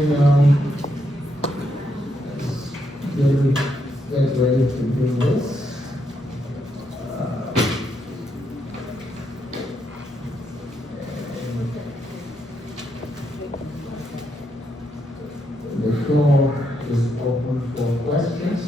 And let's get ready to do this. The floor is open for questions.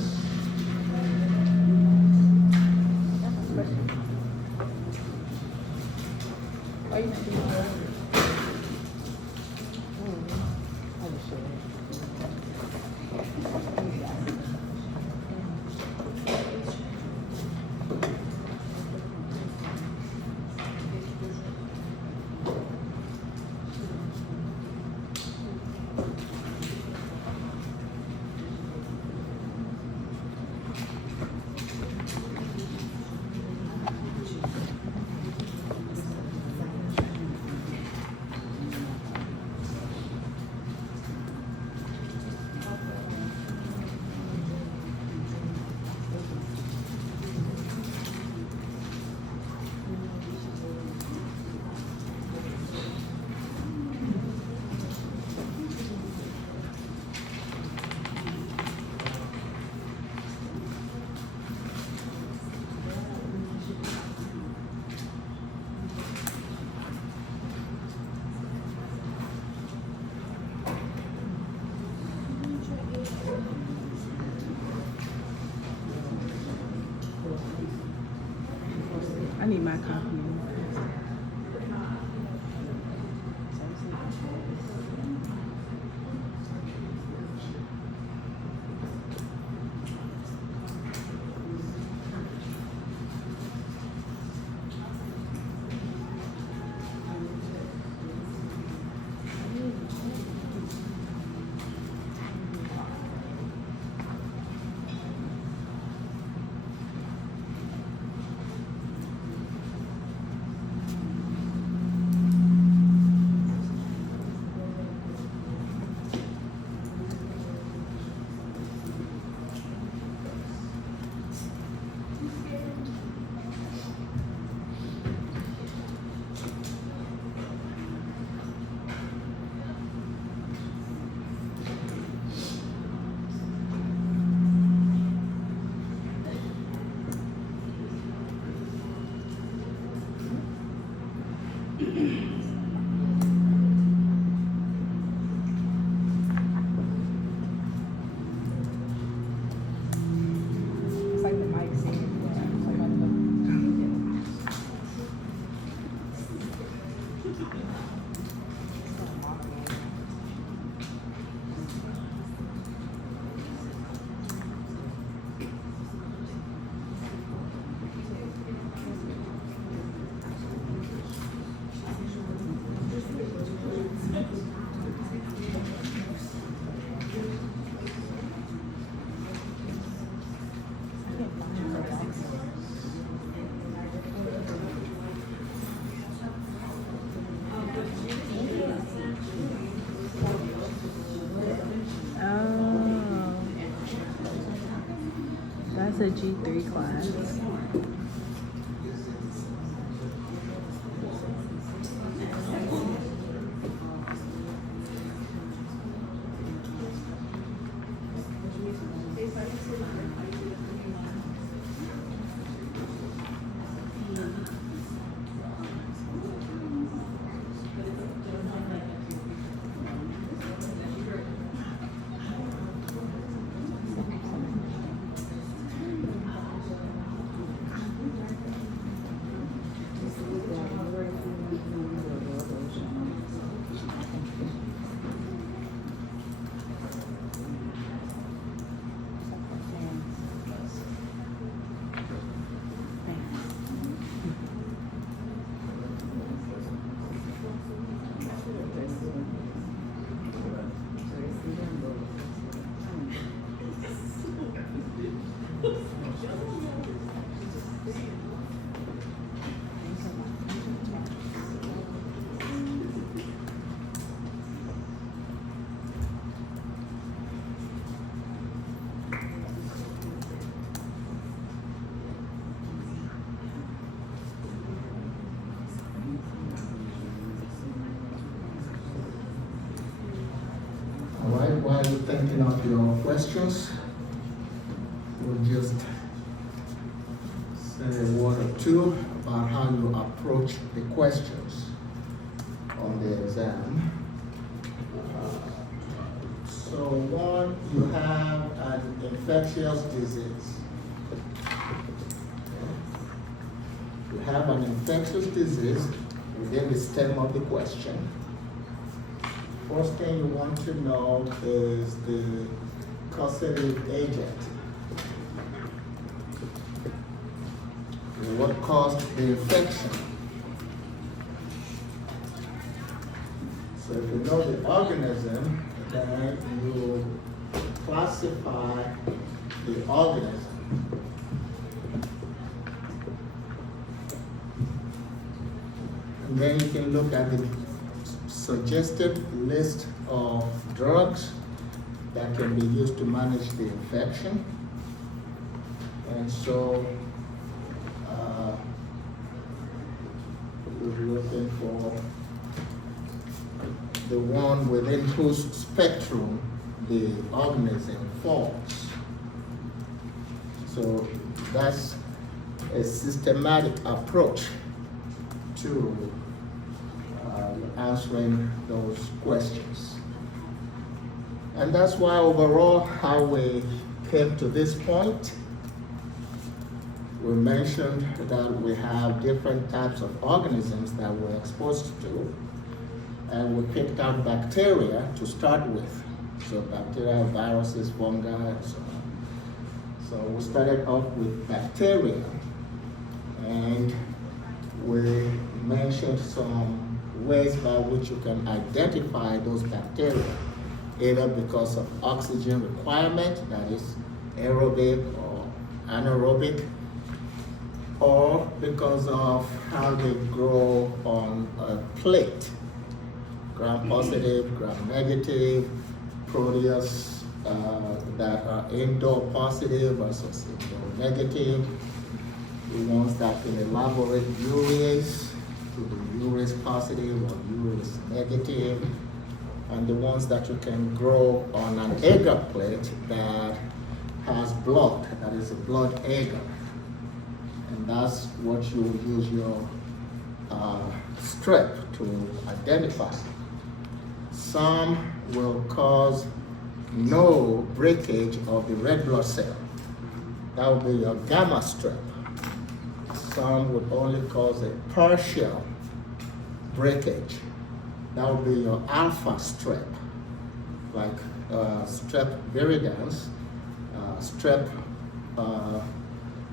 I need my copy. It's like the mic scene. Oh, that's a G3 class. while you're thinking of your questions, we'll just say a word or two about how you approach the questions on the exam. So one, you have an infectious disease. You have an infectious disease within the stem of the question. First thing you want to know is the causative agent. What caused the infection? So if you know the organism, then you classify the organism. And then you can look at the suggested list of drugs that can be used to manage the infection. And so we're looking for the one within whose spectrum the organism falls. So that's a systematic approach to answering those questions. And that's why overall how we came to this point. We mentioned that we have different types of organisms that we're exposed to, and we picked out bacteria to start with. So bacteria, viruses, fungi, and so on. So we started off with bacteria, and we mentioned some ways by which you can identify those bacteria, either because of oxygen requirement, that is aerobic or anaerobic, or because of how they grow on a plate, gram-positive, gram-negative, proteus that are indoor positive versus indoor negative, the ones that can elaborate urease, to the urease positive or urease negative, and the ones that you can grow on an agar plate that has blood, that is a blood agar. And that's what you use your strep to identify. Some will cause no breakage of the red blood cell. That would be your gamma strep. Some would only cause a partial breakage. That would be your alpha strep, like strep viridans, strep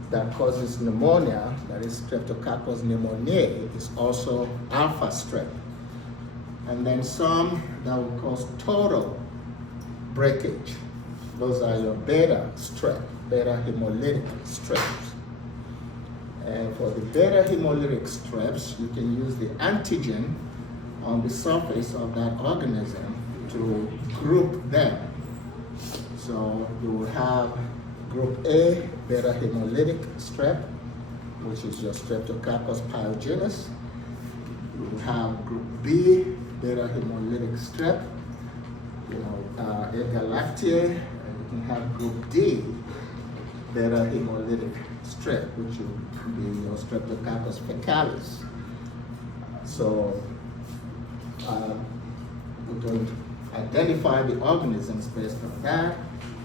that causes pneumonia, that is Streptococcus pneumoniae, is also alpha strep. And then some that will cause total breakage. Those are your beta strep, beta hemolytic streps. And for the beta hemolytic streps, you can use the antigen on the surface of that organism to group them. So you will have group A, beta hemolytic strep, which is your Streptococcus pyogenes. You will have group B, beta hemolytic strep, Agar lactae, and you can have group D, beta hemolytic strep, which will be your Streptococcus faecalis. So we're going to identify the organisms based on that.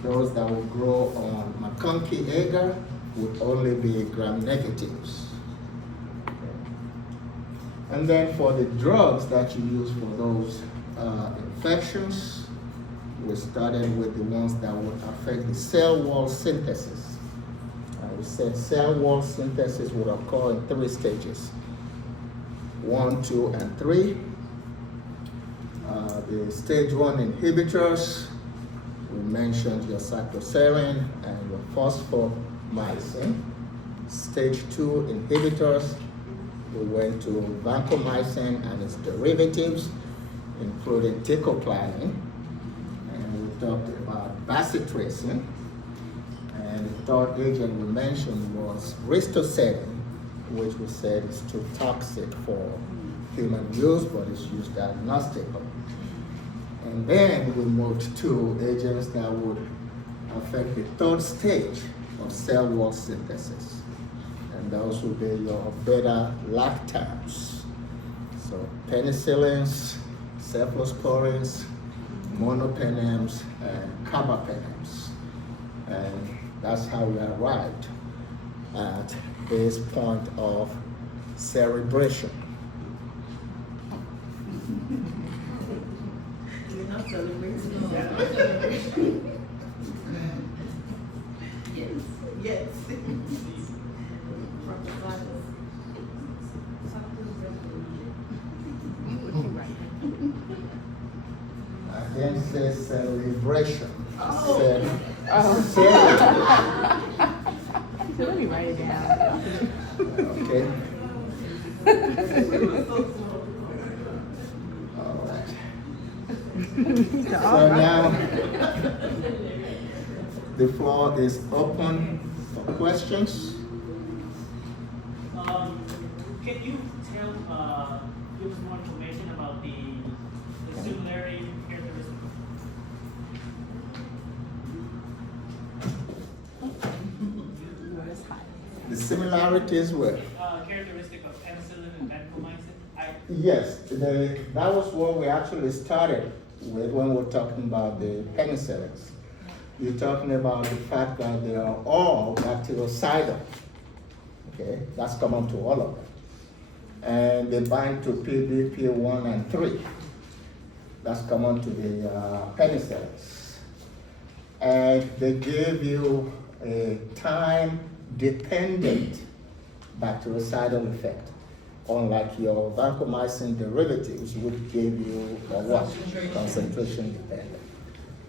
Those that will grow on McConkey agar would only be gram-negatives. And then for the drugs that you use for those infections, we started with the ones that would affect the cell wall synthesis. We said cell wall synthesis would occur in 3 stages, 1, 2, and 3. The stage 1 inhibitors, we mentioned your cycloserine and your phosphomycin. Stage 2 inhibitors, we went to vancomycin and its derivatives, including teicoplanin. And we talked about bacitracin. And the third agent we mentioned was ristocetin, which we said is too toxic for human use, but it's used diagnostically. And then we moved to agents that would affect the third stage of cell wall synthesis. And those would be your beta-lactams. So penicillins, cephalosporins, monopenams, and carbapenems. And that's how we arrived at this point of cerebration. You're not celebrating. Yes. Yes. I didn't say celebration. I said So let me write it down. okay. All right. So now the floor is open for questions. Can you give us more information about the similarity characteristic? The similarities were, Characteristic of penicillin and vancomycin? yes, that was what we actually started with when we were talking about the penicillins. You're talking about the fact that they are all bactericidal. Okay, that's common to all of them. And they bind to PBP1 and 3. That's common to the penicillins. And they give you a time-dependent bactericidal effect, unlike your vancomycin derivatives, which give you a what? Concentration dependent.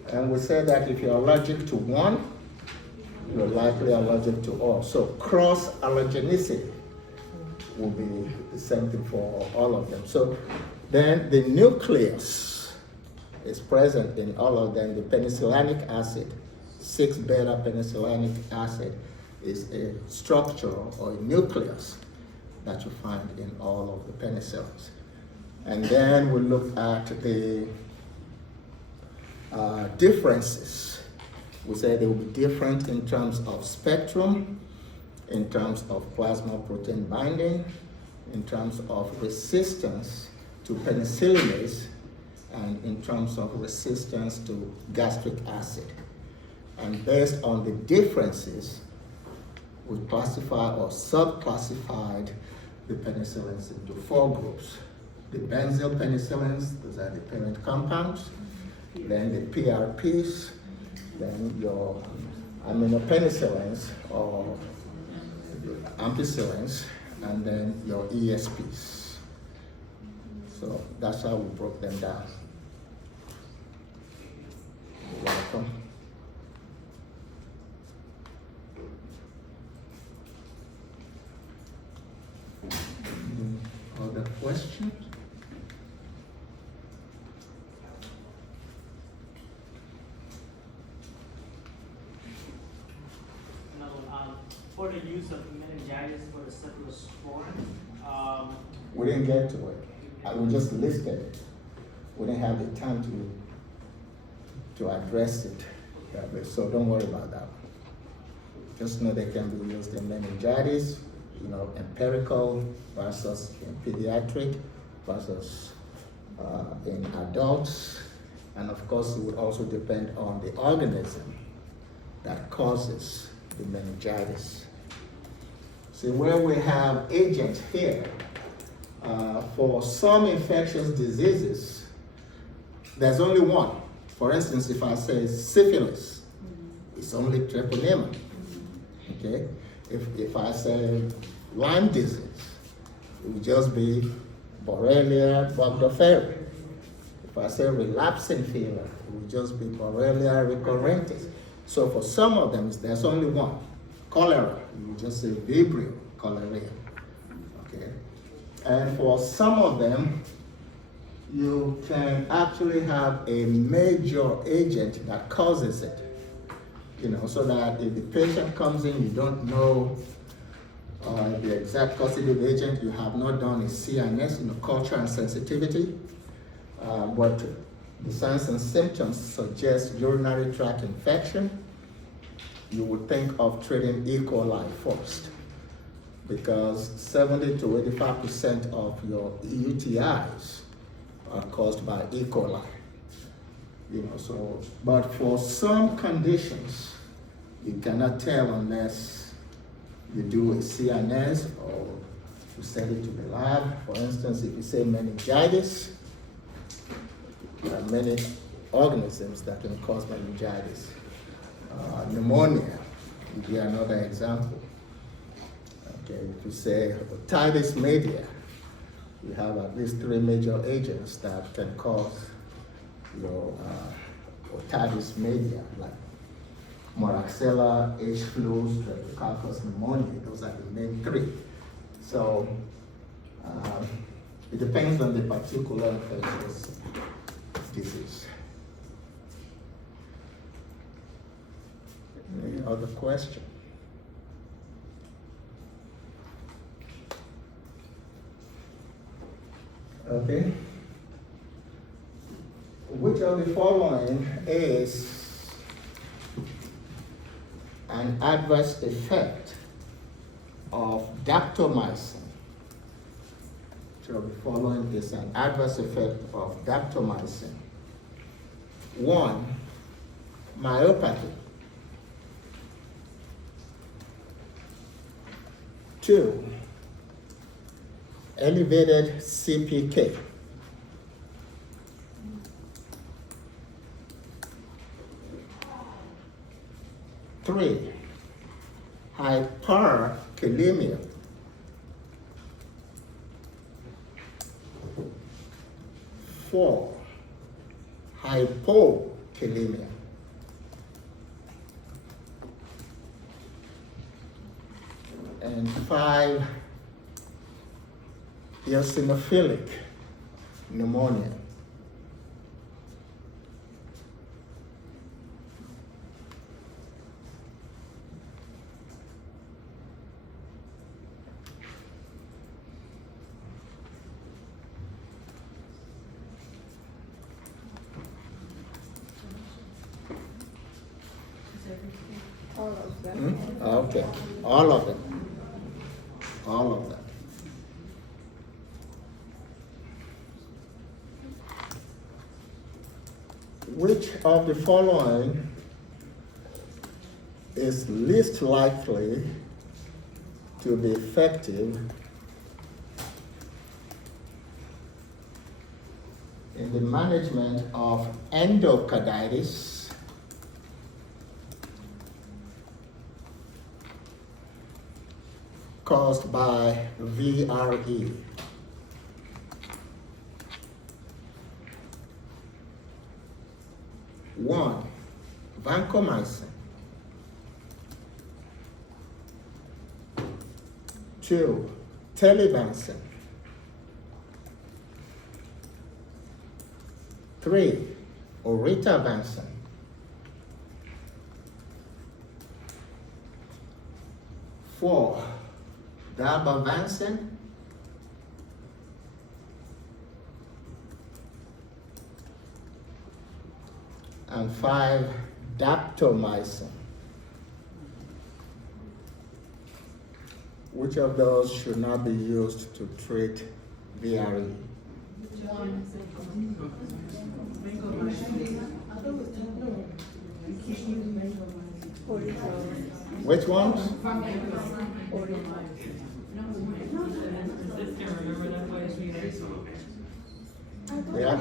And we said that if you're allergic to one, you're likely allergic to all. So cross-allergenicity will be the same thing for all of them. So then the nucleus is present in all of them. The penicillinic acid, 6-beta penicillinic acid, is a structure or a nucleus that you find in all of the penicillins. And then we look at the differences. We say they will be different in terms of spectrum, in terms of plasma protein binding, in terms of resistance to penicillinase, and in terms of resistance to gastric acid. And based on the differences, we classify or subclassified the penicillins into 4 groups. The benzyl penicillins, those are the parent compounds, then the PRPs, then your aminopenicillins or ampicillins, and then your ESPs. So that's how we broke them down. You're welcome. Other questions? Another one, for the use of meningitis for the cephalosporin, We didn't get to it. We just listed it. We didn't have the time to address it. So don't worry about that. Just know they can be used in meningitis, empirical versus in pediatric versus in adults. And of course, it would also depend on the organism that causes the meningitis. See, where we have agents here, for some infectious diseases, there's only one. For instance, if I say syphilis, it's only treponema. Okay? If I say Lyme disease, it would just be Borrelia burgdorferi. If I say relapsing fever, it would just be Borrelia recurrentis. So for some of them, there's only one. Cholera, you would just say Vibrio cholerae. Okay? And for some of them, you can actually have a major agent that causes it. So that if the patient comes in, you don't know the exact causative agent, you have not done a CNS, culture and sensitivity, but the signs and symptoms suggest urinary tract infection, you would think of treating E. coli first, because 70 to 85% of your UTIs are caused by E. coli. But for some conditions, you cannot tell unless you do a CNS or you send it to the lab. For instance, if you say meningitis, there are many organisms that can cause meningitis. Pneumonia would be another example. Okay, if you say otitis media, you have at least 3 major agents that can cause otitis media, like Moraxella, H. flu, Streptococcus pneumoniae. Those are the main 3. So it depends on the particular infectious disease. Any other question? Okay. Which of the following is an adverse effect of daptomycin? Which of the following is an adverse effect of daptomycin? 1, myopathy. 2, elevated CPK. 3, hyperkalemia. 4, hypokalemia. And 5, eosinophilic pneumonia. All of them. Okay, all of them. All of them. Which of the following is least likely to be effective in the management of endocarditis caused by VRE? 1, vancomycin. 2, telibenzin. 3, oritavancin. 4, dalbavancin. And 5, daptomycin. Which of those should not be used to treat VRE? Which ones? Yeah.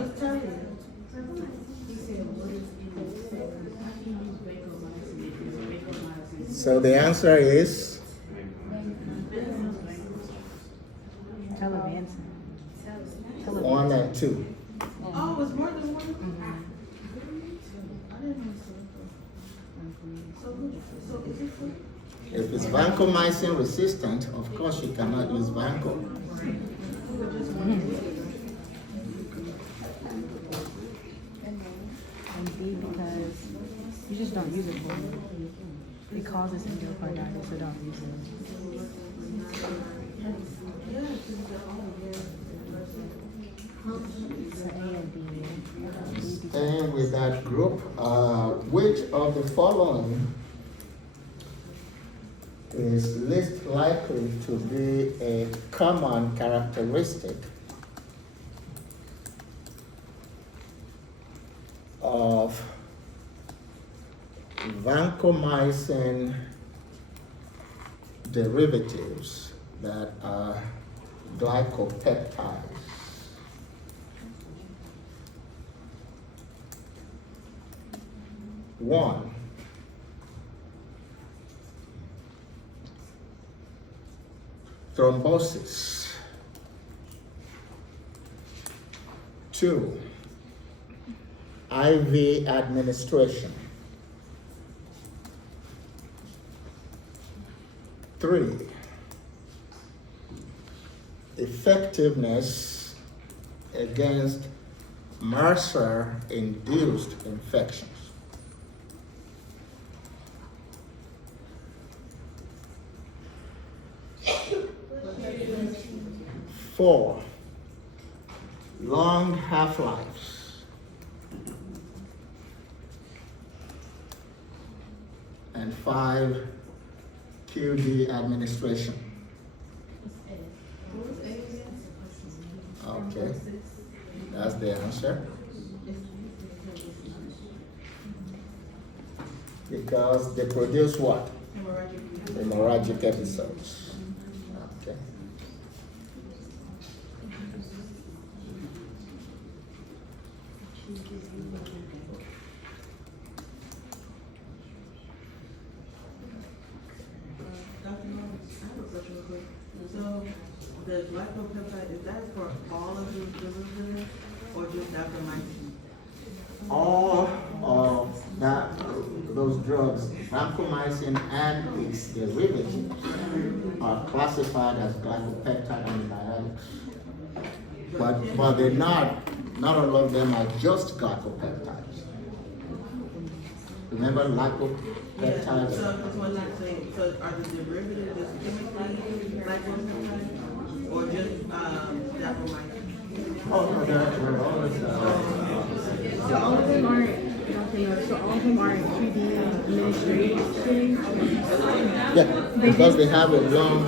So the answer is Telavancin. 1 and 2. Oh, it's more than one? I didn't know so. So is it so? If it's vancomycin resistant, of course you cannot use vanco. And B, because you just don't use it for it. It causes endocarditis, so don't use it. It's an A and B. Staying with that group, which of the following is least likely to be a common characteristic of vancomycin derivatives that are glycopeptides? One, thrombosis. Two, IV administration. Three, effectiveness against MRSA-induced infections. Four, long half-lives. And five, QD administration. Okay, that's the answer. Because they produce what? Hemorrhagic episodes. Okay. Dr. Mo, I have a question real quick. So, the glycopeptide, is that for all of the derivatives or just Dr.Mo? All of those drugs, vancomycin and its derivatives, are classified as glycopeptide antibiotics. But they're not all of them are just glycopeptides. Remember Yeah, glycopeptides? so that's what I'm saying. So are the derivatives just chemically glycopeptide or just Dr.Mo? Oh, no, they're always, So all of them aren't, so all of them aren't QD administration. yeah, because they have a long,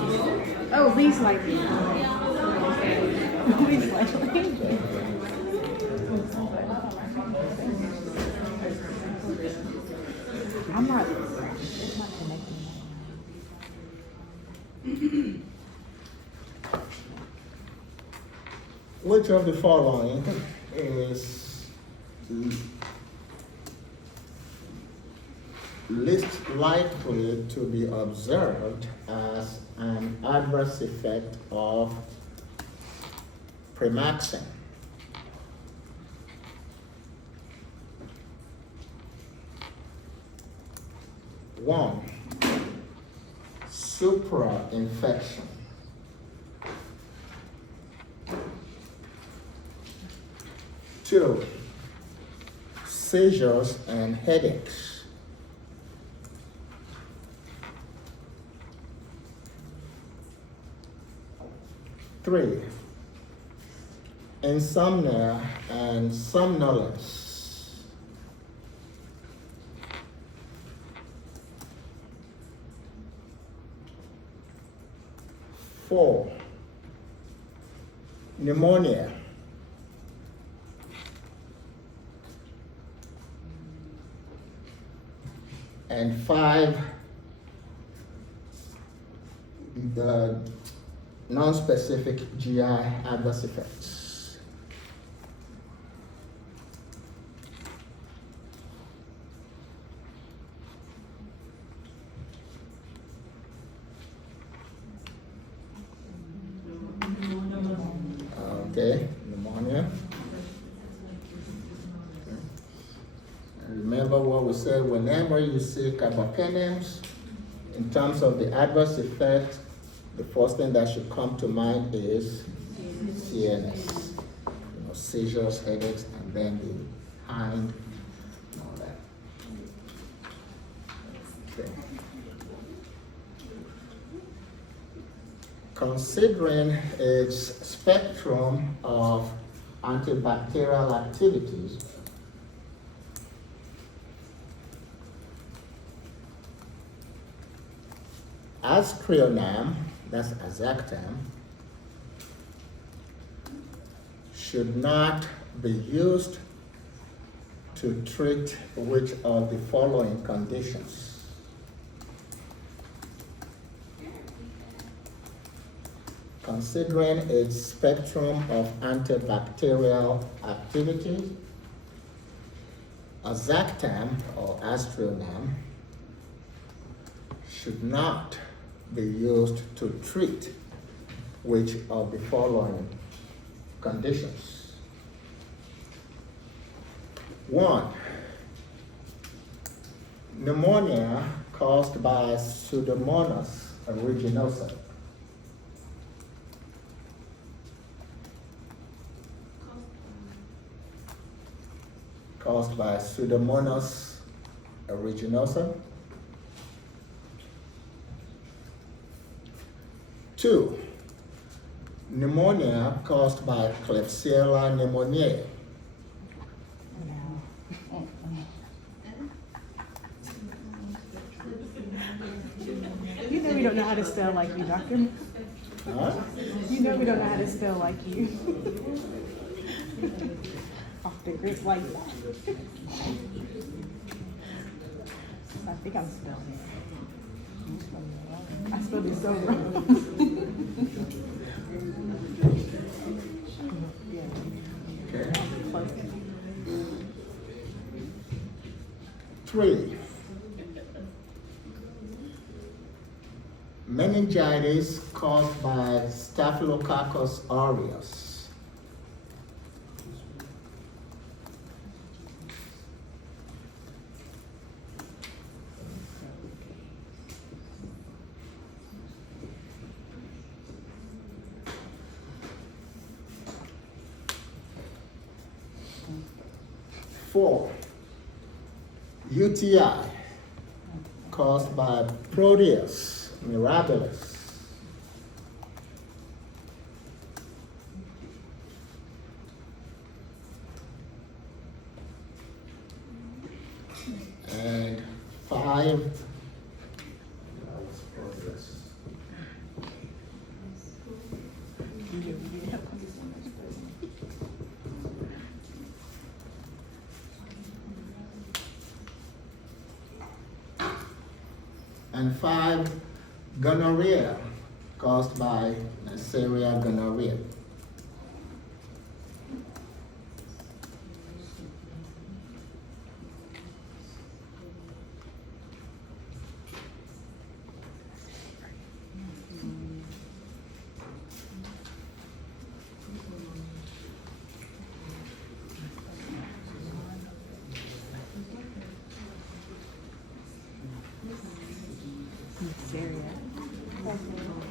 Oh, least likely. Least likely. I'm not. It's not connecting. which of the following is least likely to be observed as an adverse effect of premaxin? One, supra-infection. Two, seizures and headaches. Three, insomnia and somnolence. Four, pneumonia. And five, the non-specific GI adverse effects. Okay, pneumonia. And remember what we said, whenever you see carbapenems, in terms of the adverse effect, the first thing that should come to mind is CNS. Seizures, headaches, and then the hind and all that. Okay. Considering its spectrum of antibacterial activities aztreonam, that's azactam, should not be used to treat which of the following conditions? Considering its spectrum of antibacterial activity, azactam or aztreonam should not be used to treat which of the following conditions? 1. Pneumonia caused by Pseudomonas aeruginosa. Caused by Pseudomonas aeruginosa. 2. Pneumonia caused by Klebsiella pneumoniae. You know we don't know how to spell like you, Doctor. Huh? You know we don't know how to spell like you. Off the grid like that. I think I'm spelling it. I spelled it so wrong. Okay. Close. 3. Meningitis caused by Staphylococcus aureus. Four, UTI caused by Proteus mirabilis. And 5, and 5, gonorrhea caused by Neisseria gonorrhea.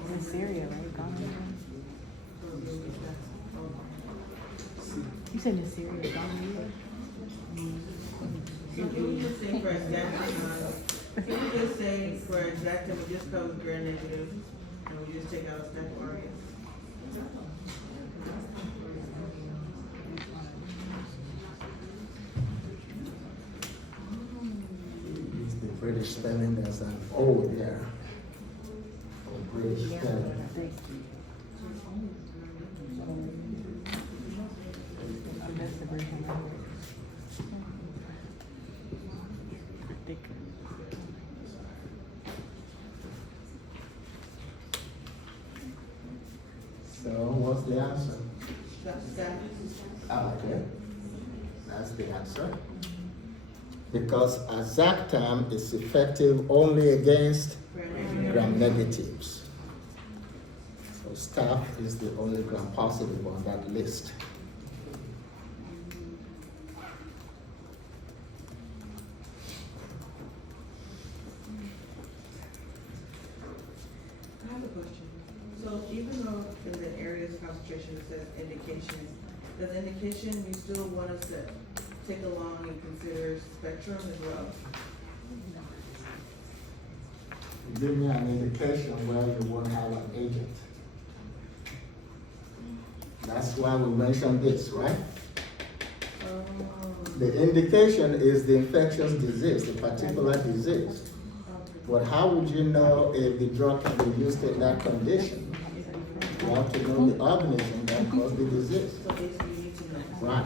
Neisseria, right? Gonorrhea. You said Neisseria, gonorrhea? Can we just say for exactum, can we just say for exactum, it just comes gram negative, and we just take out staph aureus? Use the British spelling as an O there. Or British spelling. That's the version I would. I think. So what's the answer? That's staph. Okay, that's the answer. Because azactam is effective only against gram negatives. So staph is the only gram positive on that list. I have a question. So even though in the areas concentration it says indication, does indication you still want us to take along and consider spectrum as well? Give me an indication where you won't have an agent. That's why we mentioned this, right? Oh. The indication is the infectious disease, the particular disease. But how would you know if the drug can be used in that condition? You have to know the organism that caused the disease. So basically, you need to know. Right.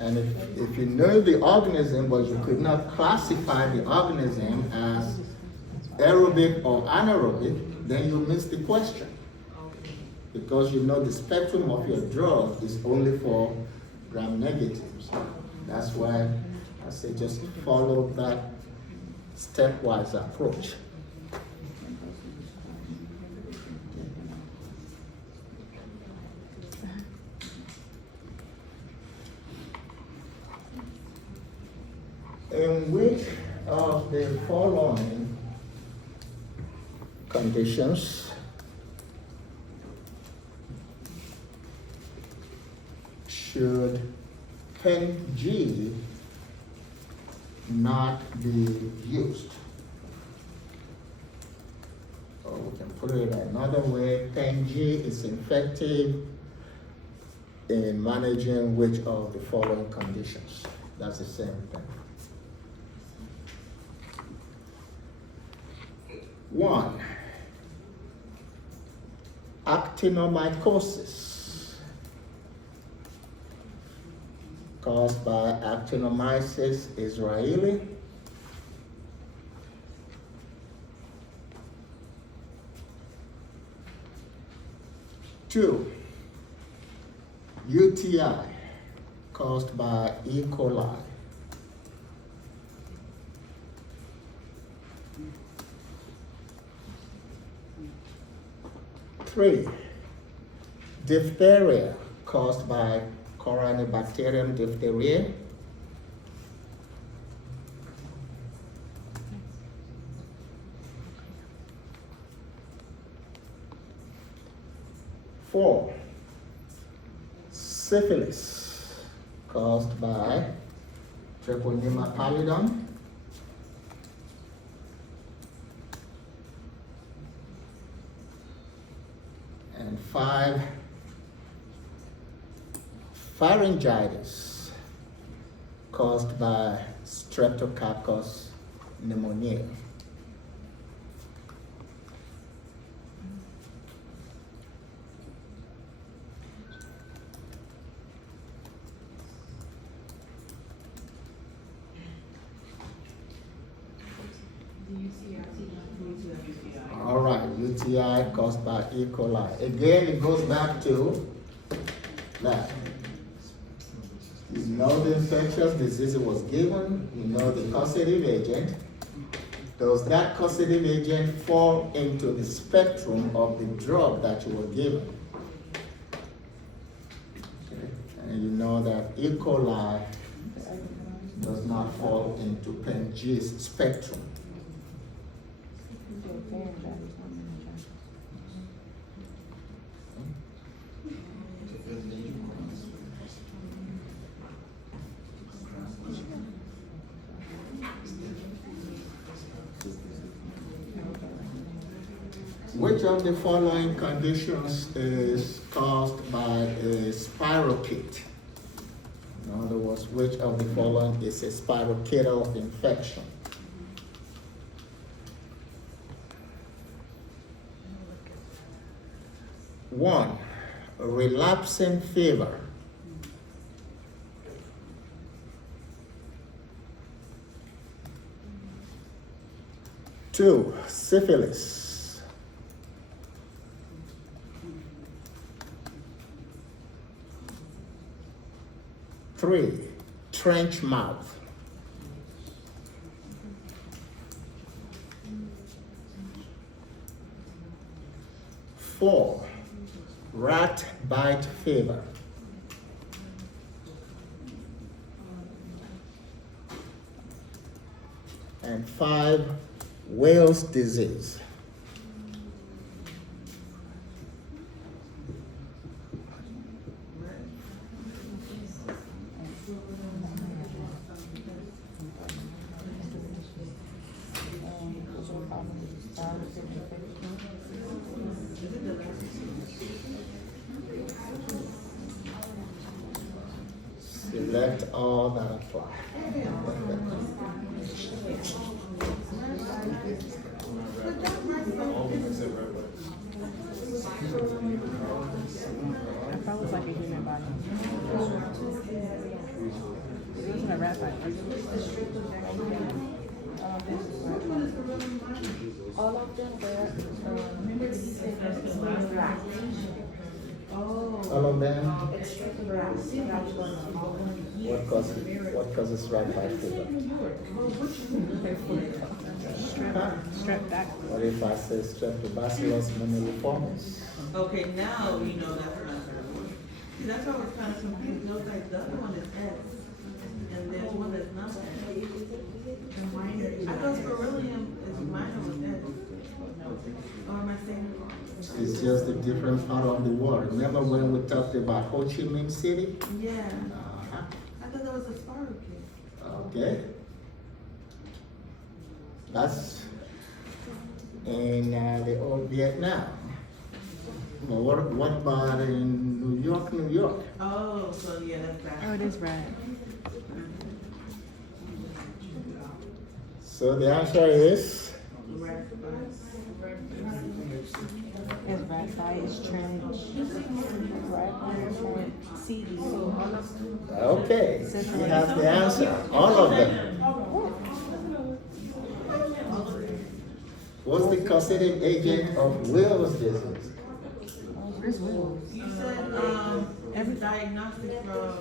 And if you know the organism, but you could not classify the organism as aerobic or anaerobic, then you miss the question. Because you know the spectrum of your drug is only for gram negatives. That's why I say just follow that stepwise approach. In which of the following conditions should pen G not be used? Or we can put it another way, pen G is effective in managing which of the following conditions? That's the same thing. 1. Actinomycosis, caused by Actinomyces israeli. 2. UTI, caused by E. coli. 3. Diphtheria, caused by Corynebacterium diphtheriae. 4. Syphilis, caused by Treponema pallidum. 5. Pharyngitis, caused by Streptococcus pneumoniae. All right, UTI caused by E. coli. Again, it goes back to that. You know the infectious disease was given, you know the causative agent. Does that causative agent fall into the spectrum of the drug that you were given? Okay. And you know that E. coli does not fall into Pen-G's spectrum. Which of the following conditions is caused by a spirochete? In other words, which of the following is a spirochetal infection? 1. Relapsing fever. 2. Syphilis. 3. Trench mouth. 4. Rat bite fever. 5. Wales disease. all that apply. I felt it's like a human body. It wasn't a rat fight. All of them were rats. All of them, Extreme rats. what causes rat fight fever? Strep back. What if I say streptobacillus moniliformis? Okay, now we know that's not certain. See, that's why I was kind of confused. No, like the other one is S, and there's one that's not S. I thought beryllium is minor with S. Or am I saying it wrong? It's just a different part of the world. Remember when we talked about Ho Chi Minh City? Yeah. Uh-huh. I thought that was a spiral kit. Okay. That's in the old Vietnam. Well, what about in New York, New York? Oh, so yeah, that's bad. Oh, it is rat. So the answer is Rat It's rat fight. It's trench. Rat CD. okay. She has the answer. All of them. What's the causative agent of Wills disease? Where's Will? You said, every diagnostic from,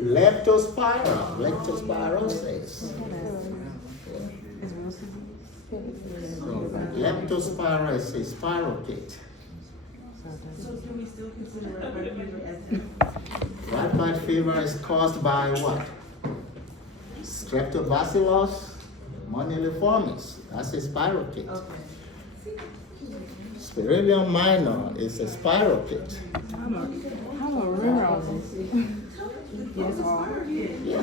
Leptospirosis. Is Will's disease? So, leptospira is a spirochete. so do we still consider rat fight fever as Rat fight fever is caused by what? Streptobacillus moniliformis. That's a spirochete. Okay. Spirillum minor is a spirochete. I'm a remember all this. Yes, all. Yeah.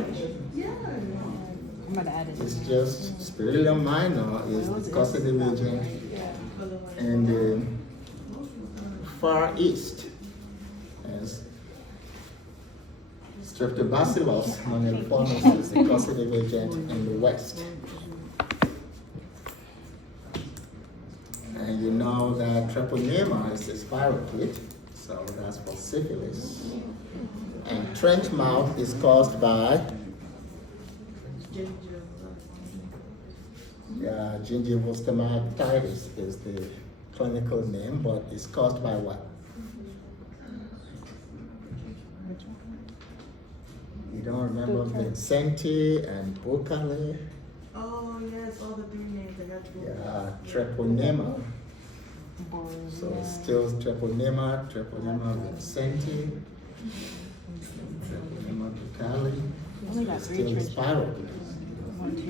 I'm about to add it. It's just spirillum minor is the causative agent in the Far East. Yes. Streptobacillus moniliformis is the causative agent in the West. And you know that treponema is a spirochete, so that's for syphilis. And trench mouth is caused by gingival stomatitis is the clinical name, but it's caused by what? You don't remember Vincenti and Bucale? Oh, yes, all the three names I got to. Yeah, treponema. So it's still treponema Vincenti, treponema Bucale. Only got It's three still trench. spiral. 1, 2.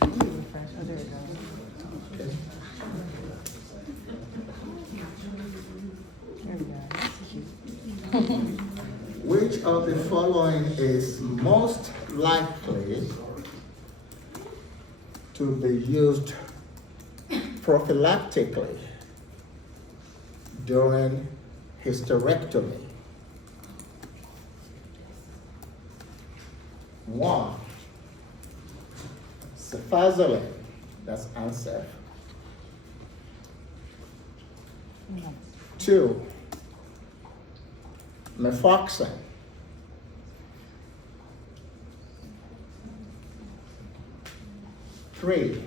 Let me refresh. Oh, there it goes. Okay. There we go. That's cute. Which of the following is most likely to be used prophylactically during hysterectomy? 1, cefazolin, that's Ancef. 2, mefoxen. 3,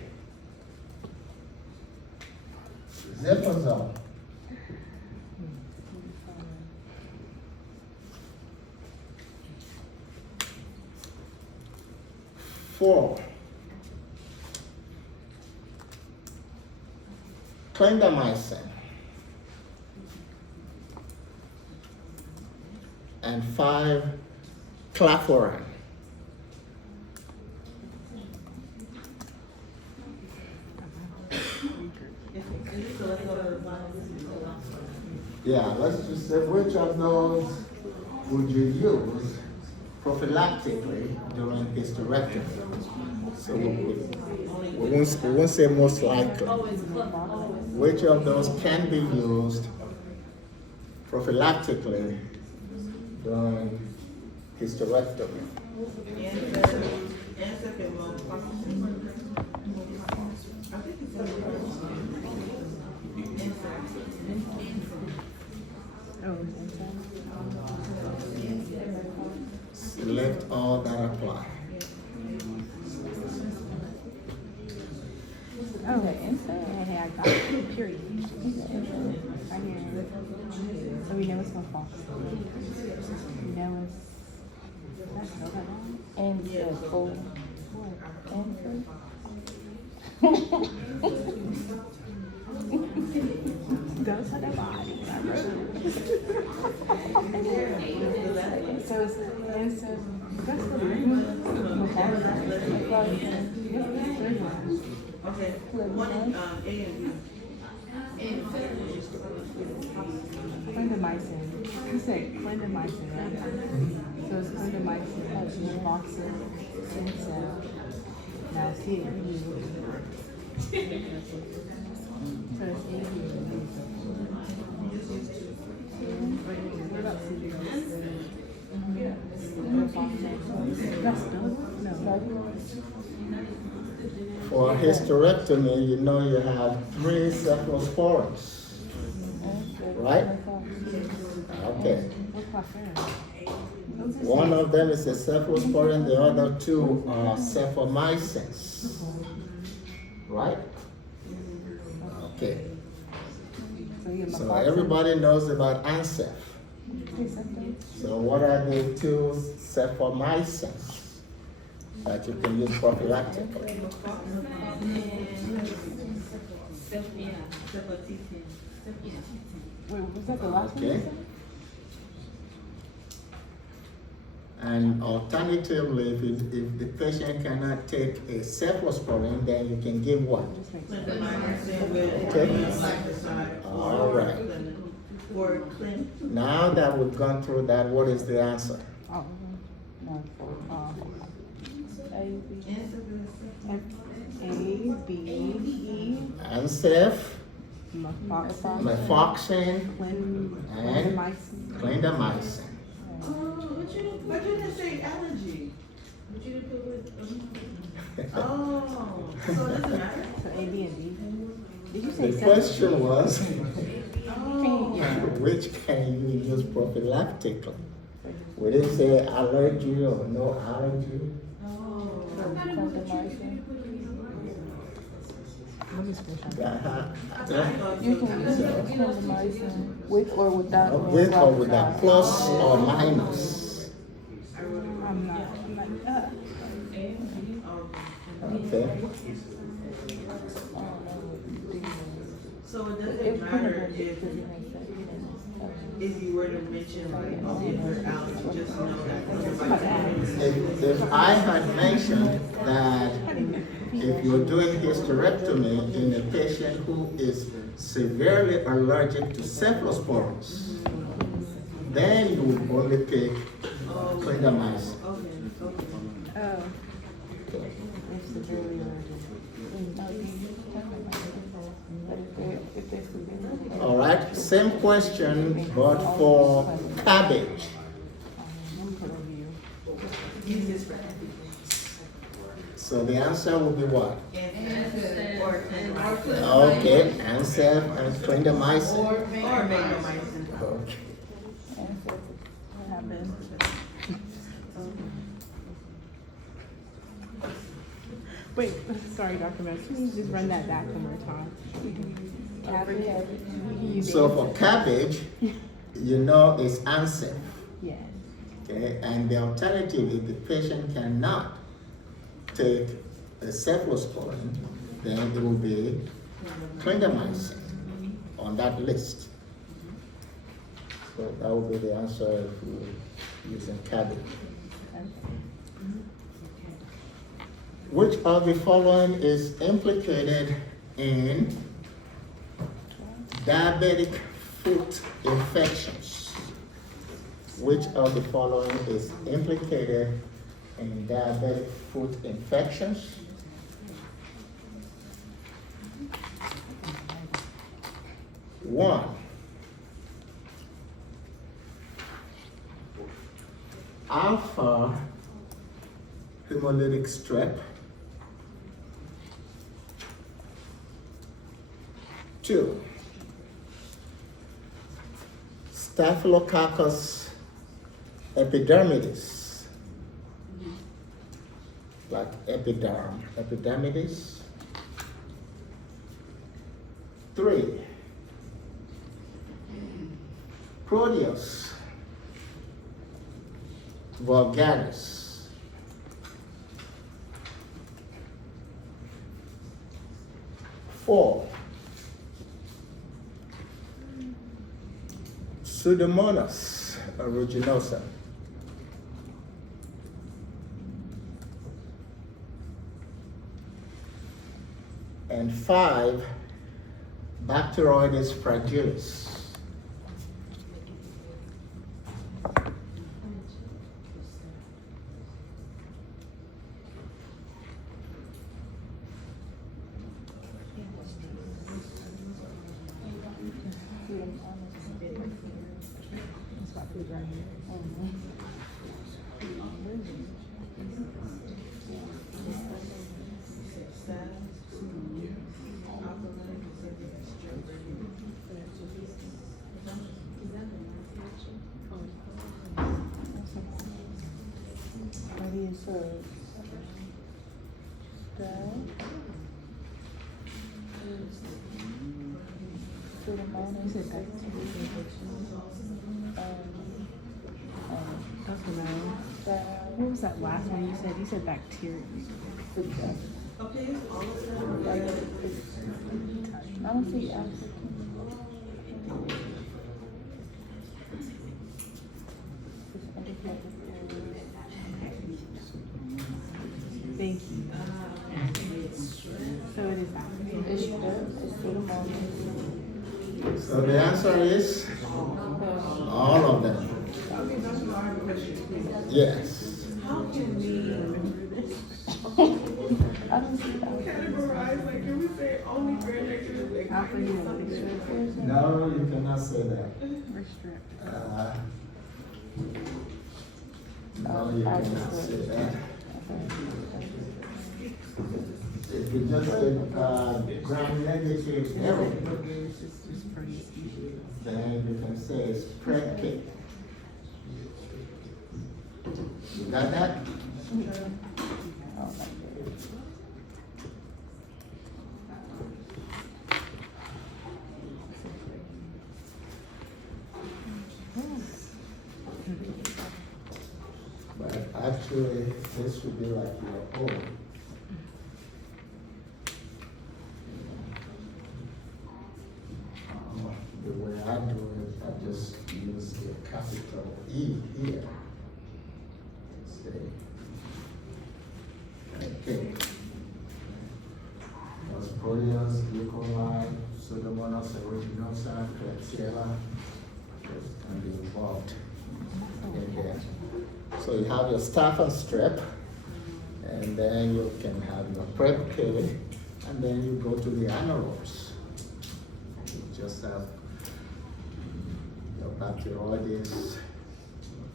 zepazone. 4, clindamycin. And 5, clavurin. Yeah, let's just say which of those would you use prophylactically during hysterectomy? So we won't say most likely. Which of those can be used prophylactically during hysterectomy. Ancestry and Mopoxen. I think it's Oh, inside. Select all that apply. Oh, hey, I got it. Period. Right here. So we know it's no fox. We know it's. Did I spell that wrong? Ancestral. What? Go to the body. So it's ancestral. That's the okay. One in A and B. Clindamycin. You said clindamycin, right? So it's clindamycin, naproxen, Sincel. Now here, we use so it's A here. What about That's done? No. For hysterectomy, you know you have 3 cephalosporins, right? Okay. What's my friend? One of them is a cephalosporin, the other 2 are cephamycins, right? Okay. So everybody knows about ANSEF. So what are the 2 cephamycins that you can use prophylactically? Wait, was that the last one? Okay. you said? And alternatively, if the patient cannot take a cephalosporin, then you can give what? Just makes Clin sense. okay. All right. Or Clin. Now that we've gone through that, what is the answer? Oh, no. A, B, E, ANSEF, methoxy, methoxin, and clindamycin. clindamycin. But you didn't say allergy. Oh, so it doesn't matter? So A, B, and D. Did you say The seven? question was, Oh. which can you use prophylactically? We didn't say allergy or no allergy. Let me screenshot. You can use clindamycin with or without. With or without, plus or minus. I'm not. Okay. So it doesn't matter if you were to mention like, oh, if you're allergy, just know that. If I had mentioned that if you're doing hysterectomy in a patient who is severely allergic to cephalosporins, then you would only pick clindamycin. Okay. Oh. It's severely allergic. If they're severely All right, same question, but for cabbage. Let me put over you. Use this for So the answer will be what? or clin. Okay, ANSEF and clindamycin. Or vancomycin. Okay. what happened? Wait, sorry, Dr. Mo. Can you just run that back one more time? Cabbage. So for cabbage, you know it's ANSEF. Yeah. Okay, and the alternative, if the patient cannot take a cephalosporin, then it will be clindamycin on that list. So that will be the answer if you're using cabbage. Which of the following is implicated in diabetic foot infections? Which of the following is implicated in diabetic foot infections? One, alpha hemolytic strep. 2, Staphylococcus epidermidis, like epidermidis. 3, Proteus vulgaris. 4, Pseudomonas aeruginosa. 5, Bacteroides fragilis. It's got food right here. Maybe it's a Pseudomonas is What was that last one you said? You said bacteria. Okay, it's all of them. I don't see African. Thank you. So it is that. It's Pseudomonas. So the answer is all of them. Yes. How can we I don't see African. categorize, like, can we say only graduates? Alpha hemolytic No, you cannot say that. or strep. No, you cannot say that. If you just say gram-negative error, It's just for each species. then you can say spread cake. You got that? But actually, this should be like your own. The way I do it, I just use a capital E here. See? Okay. Those Proteus, E. coli, Pseudomonas aeruginosa, Klebsiella, those can be involved in here. So you have your staph and strep, and then you can have your prep K, and then you go to the anaerobes. You just have your bacteroides,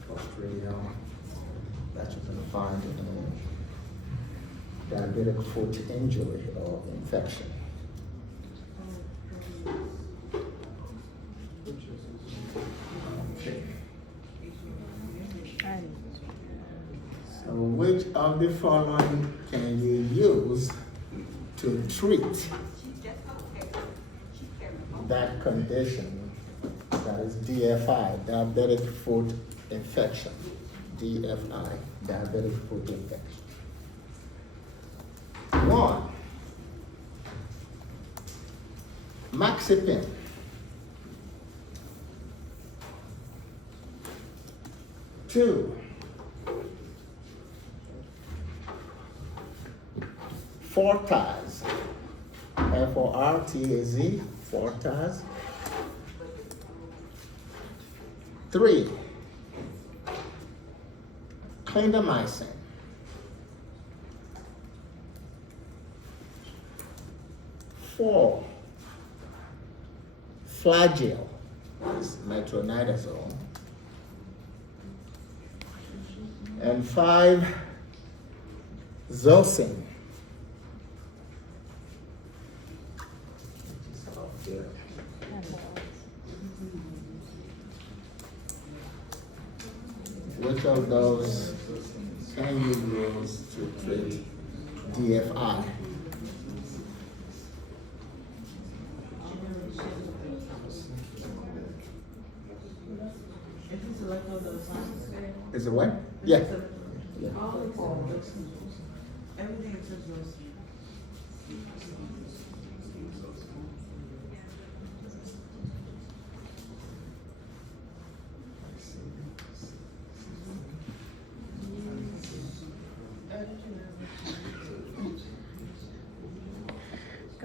Clostridium, that you can find in diabetic foot injury or infection. Okay. So which of the following can you use to treat that condition? That is DFI, diabetic foot infection. DFI, diabetic foot infection. 1, Maxipin. 2, Fortaz, Fortaz, Fortaz. 3, clindamycin. 4, Flagyl, is metronidazole. And 5, Zosing. Which of those can you use to treat DFI? If you select all those songs, Is it what? Yeah. everything except those.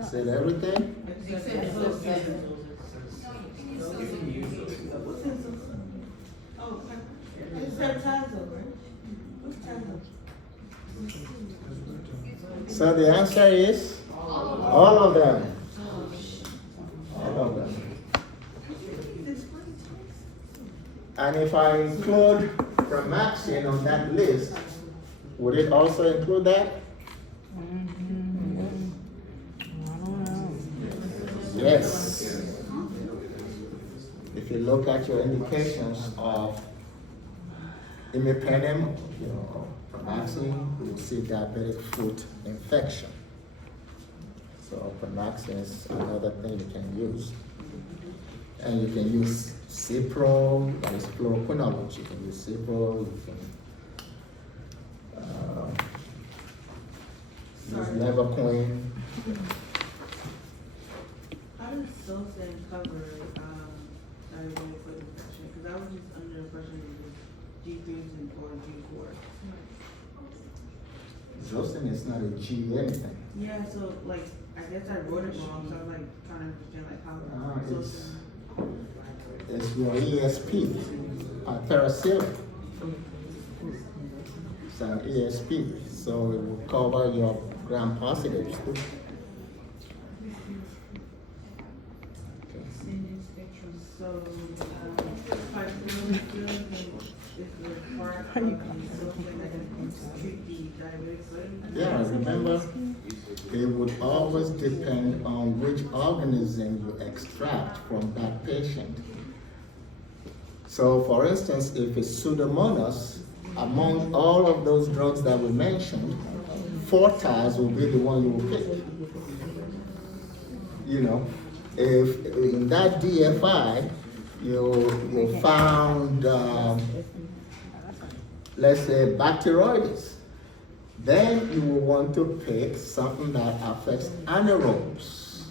Said everything? Except those. What's in those? Oh, it's that Tazo, right? What's Tazo? So the answer is all of them. All of them. And if I include Premaxin on that list, would it also include that? Yes. If you look at your indications of imipenem, Premaxin, you'll see diabetic foot infection. So Premaxin is another thing you can use. And you can use Cipro, that is fluoroquinolones. You can use Cipro, you can use Levaquin. How does Zosyn cover diabetic foot infection? Because I was just under the impression it was G3 or G4. Zosyn is not a G anything. Yeah, so like I guess I wrote it wrong, so I was like trying to understand like how Zosyn. It's your ESP, Theracillin. It's an ESP, so it will cover your gram-positives too. So, fibrosis is the part of the Zosyn that can treat the diabetic foot. Yeah, remember, it would always depend on which organism you extract from that patient. So, for instance, if it's Pseudomonas, among all of those drugs that we mentioned, Fortas will be the one you will pick. You know, if in that DFI you found, let's say, bacteroides, then you will want to pick something that affects anaerobes.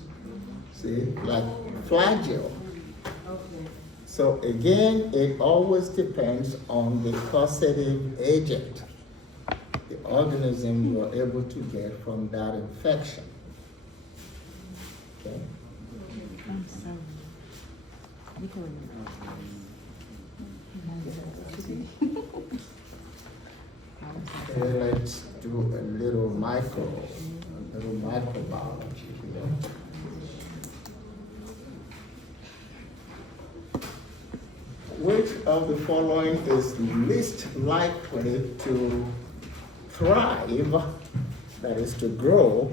See, like flagell. Okay. So again, it always depends on the causative agent, the organism you are able to get from that infection. Okay. Okay, let's do a little microbiology here. Which of the following is least likely to thrive, that is to grow,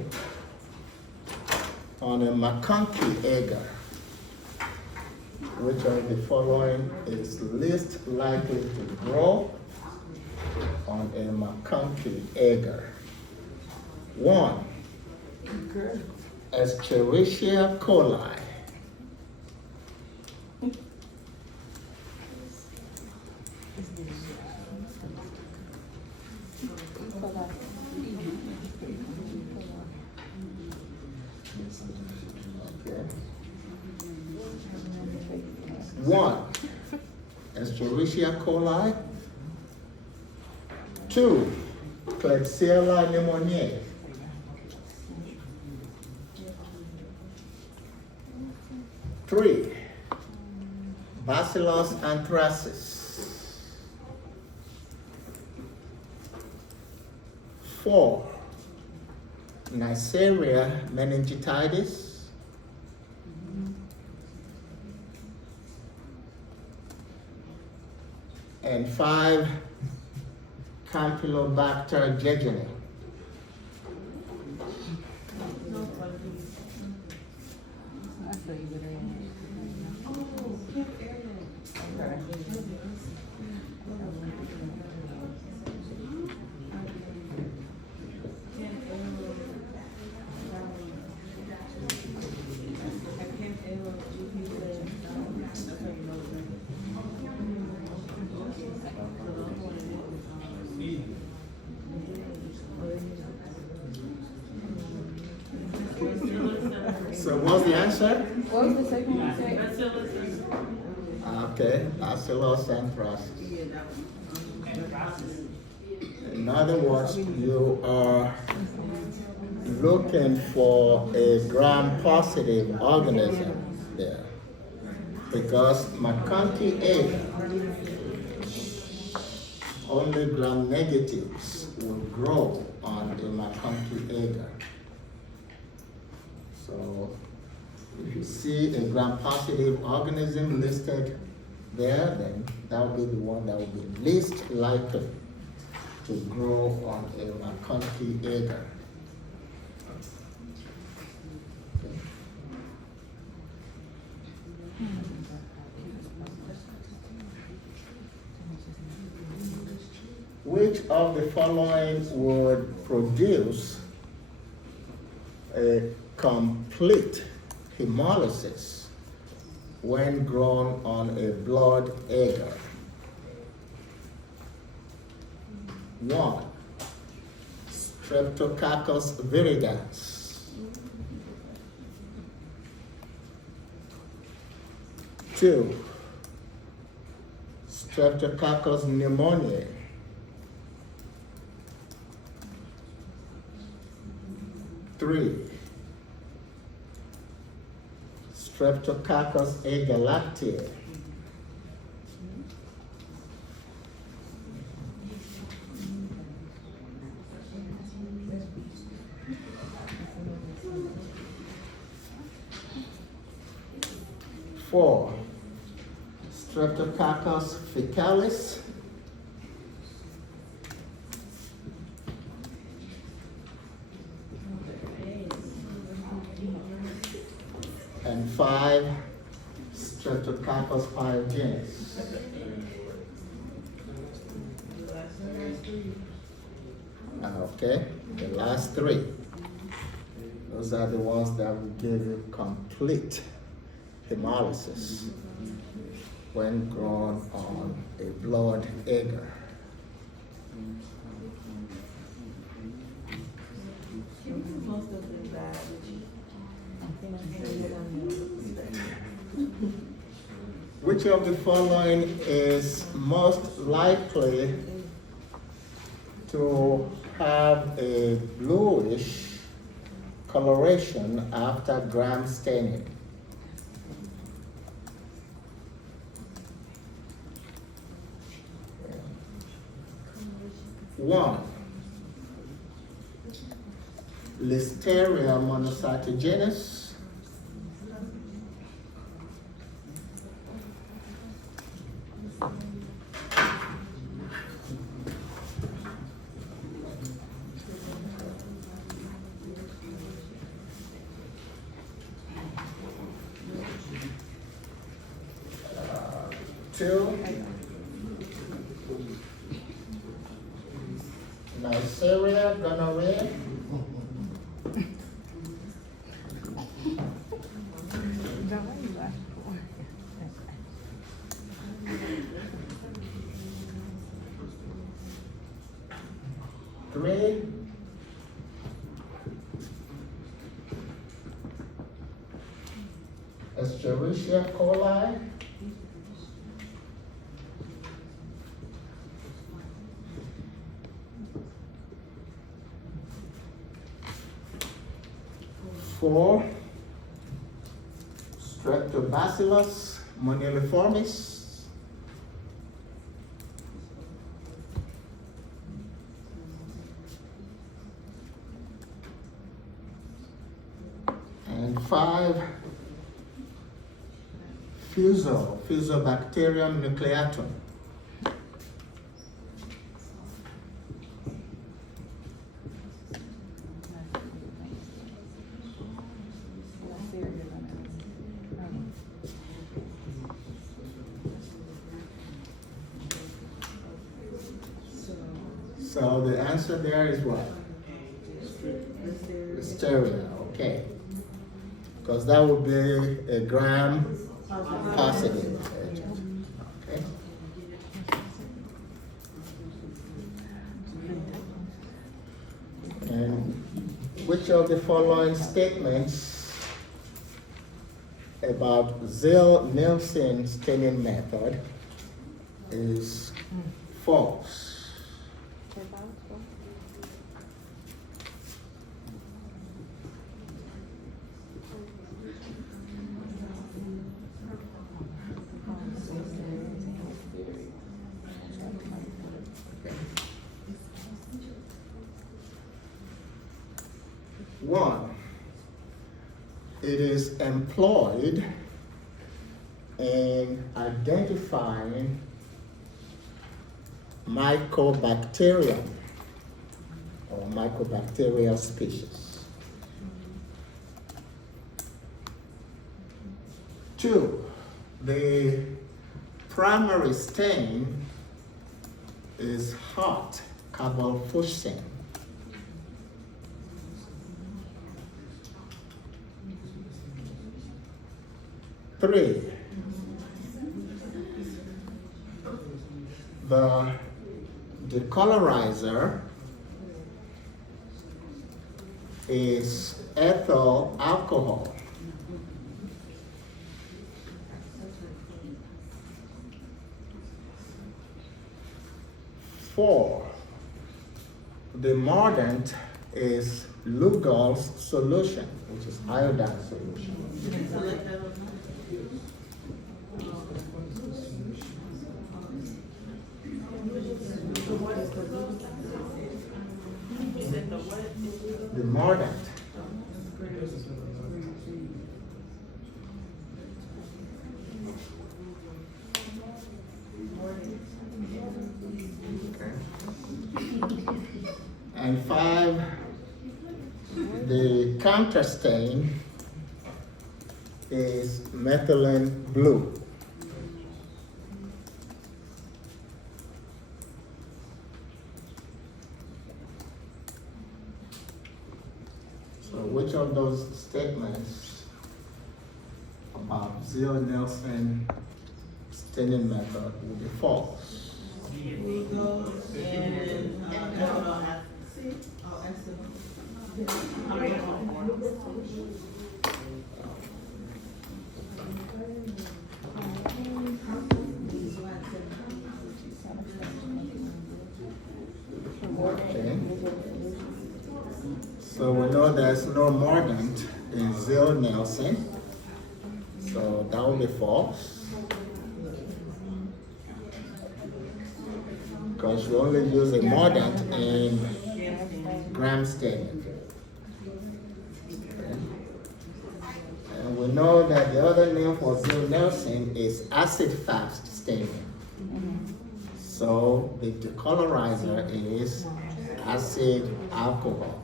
on a McConkey agar? Which of the following is least likely to grow on a McConkey agar? 1, Escherichia coli. 1, Escherichia coli. 2, Klebsiella pneumoniae. 3, Bacillus anthracis. 4, Neisseria meningitidis. 5, Campylobacter jejuni. I feel you better So what's the answer? What was the second one you said? Okay, Bacillus anthracis. In other words, you are looking for a gram-positive organism there. Because McConkey egg, only gram-negatives will grow on a McConkey agar. So if you see a gram-positive organism listed there, then that will be the one that will be least likely to grow on a McConkey agar. Okay. Which of the following would produce a complete hemolysis when grown on a blood agar? 1. Streptococcus viridans. 2. Streptococcus pneumoniae. 3. Streptococcus agalactiae. 4. Streptococcus faecalis. 5. Streptococcus pyogenes. Okay, the last 3. Those are the ones that will give you complete hemolysis when grown on a blood agar. Most of them died. Which of the following is most likely to have a bluish coloration after gram staining? One, Listeria monocytogenes. 2, Neisseria gonorrhea. 3, Escherichia coli. 4, Streptobacillus moniliformis. 5, Fusobacterium nucleatum. So the answer there is what? Listeria, okay. Because that would be a gram positive agent. Okay. And which of the following statements about Zell-Nielsen staining method is false? One, it is employed in identifying mycobacterium or mycobacterial species. Two, the primary stain is hot carbolfuchsin. Three, the decolorizer is ethyl alcohol. Four, the mordant is Lugol's solution, which is iodine solution. The mordant. And five, the counterstain is methylene blue. So which of those statements about Zell-Nielsen staining method will be false? Glucose and ethanol acid. Oh, acid. Okay. So we know there's no mordant in Zell-Nielsen, so that will be false. Because we only use a mordant in gram staining. Okay. And we know that the other name for Zell-Nielsen is acid-fast staining. So the decolorizer is acid alcohol,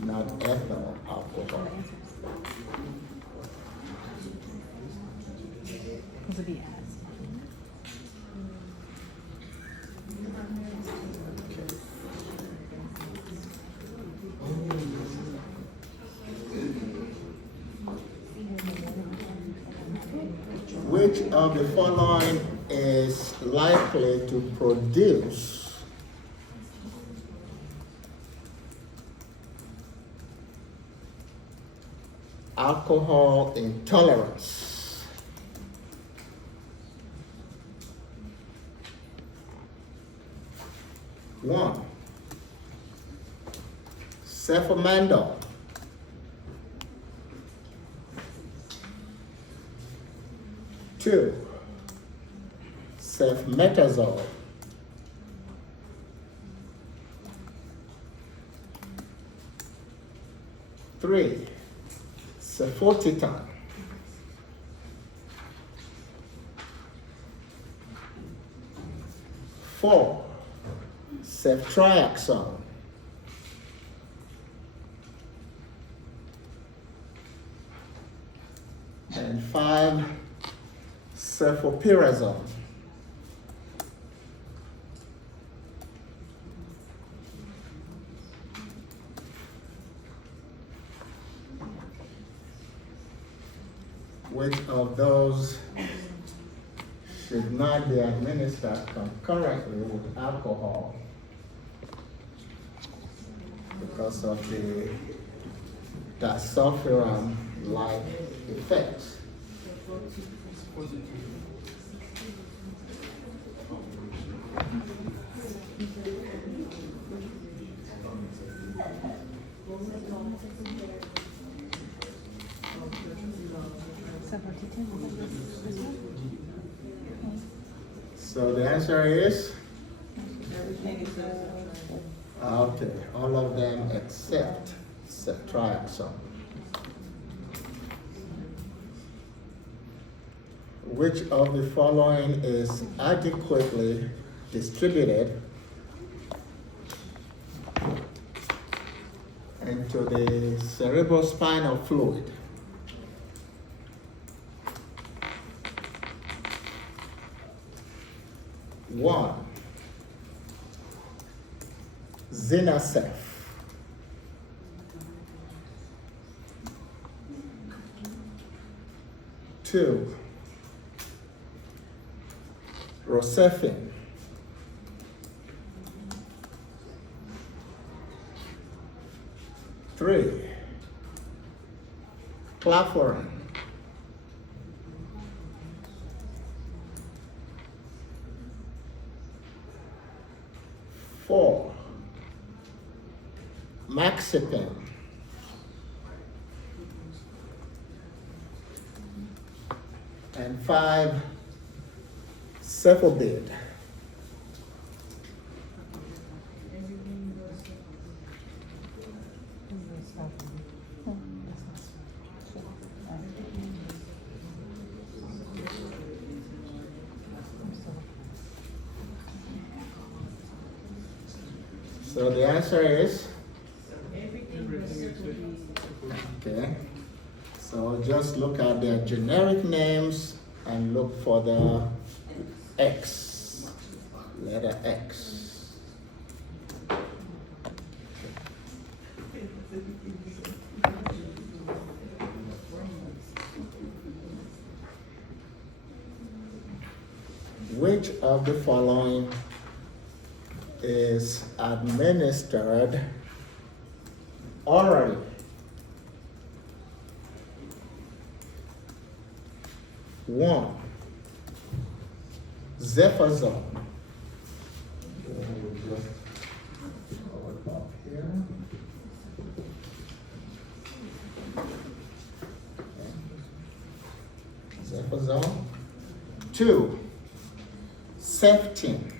not ethyl alcohol. Because of the acid. Which of the following is likely to produce alcohol intolerance? One, cefamandel. Two, cefmetazole. Three, cefotitan. Four, ceftriaxone. And five, cefoperazone. which of those should not be administered concurrently with alcohol because of the disulfiram-like effects? So the answer is? Okay, all of them except ceftriaxone. Which of the following is adequately distributed into the cerebrospinal fluid? One, Zinacef. Two, Rosefin. Three, Claforin. Four, Maxipin. And five, Cefobid. So the answer is? Okay. So just look at their generic names and look for the X, letter X. Which of the following is administered orally? One, Zefazone. Zefazone. Two, Ceftin.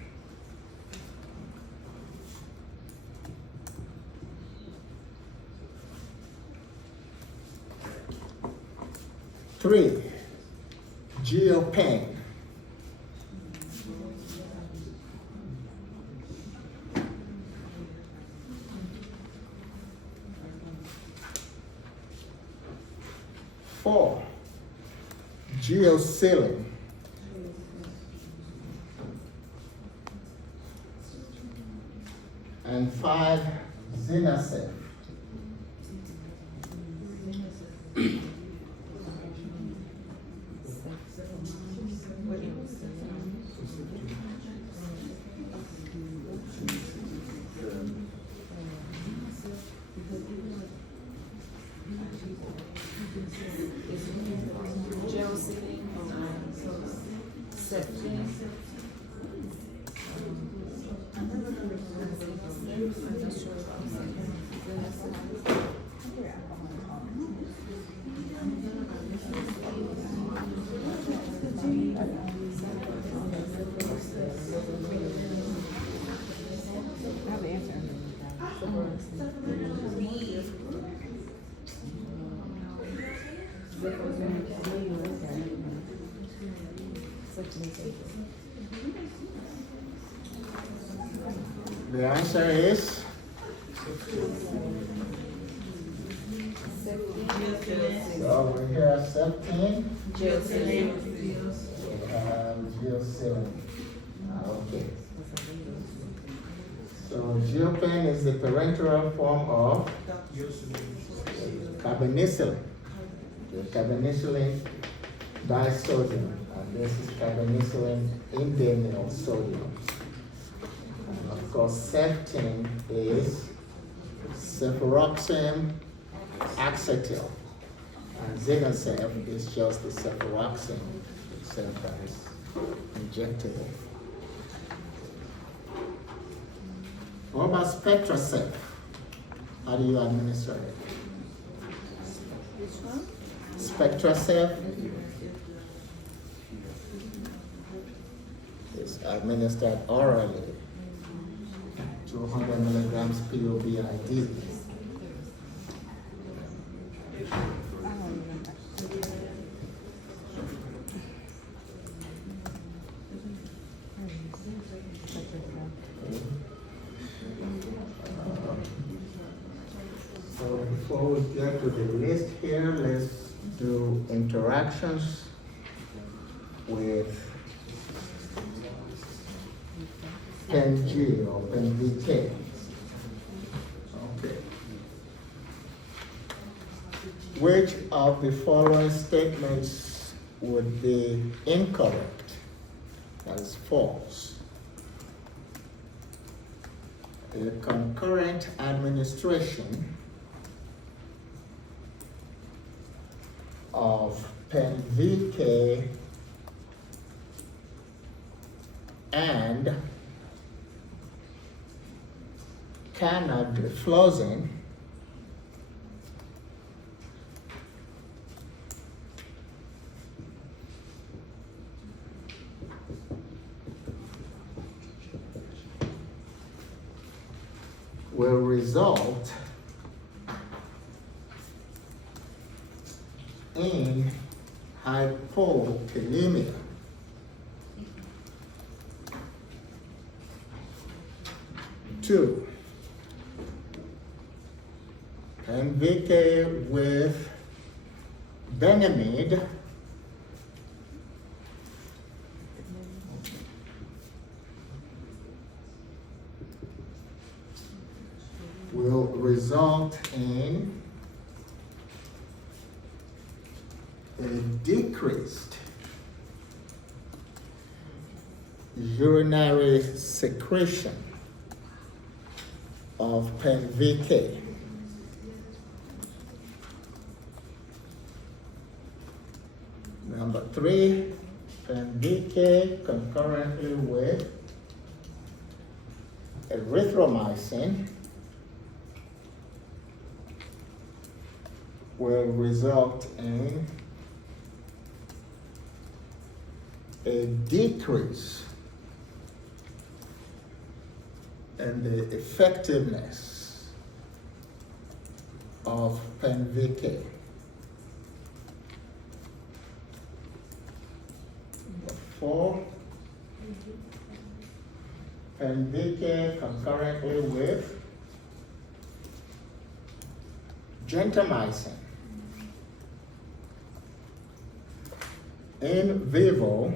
Three, Geopen. Four, Geocillin. And five, Zinacef. The answer is so we hear Ceftin. We have Geocillin. Okay. So Geopen is the parenteral form of carbonicillin. The carbonicillin disodium, and this is carbonicillin indemnyl sodium. And of course, septin is cefuroxime acetyl, and zinacef is just the cefuroxime itself that is injectable. What about spectracef? How do you administer it? Spectracef is administered orally, 200 milligrams POBID. I don't remember. So before we get to the list here, let's do interactions with PEN-G or PEN-VK. Okay. Which of the following statements would be incorrect? That is false. A concurrent administration of PEN-VK and canagliflozin will result in hypokalemia. Two, PEN-VK with Benamide will result in a decreased urinary secretion of PEN-VK. Number three, PEN-VK concurrently with erythromycin will result in a decrease in the effectiveness of PEN-VK. Four, PEN-VK concurrently with gentamicin in vivo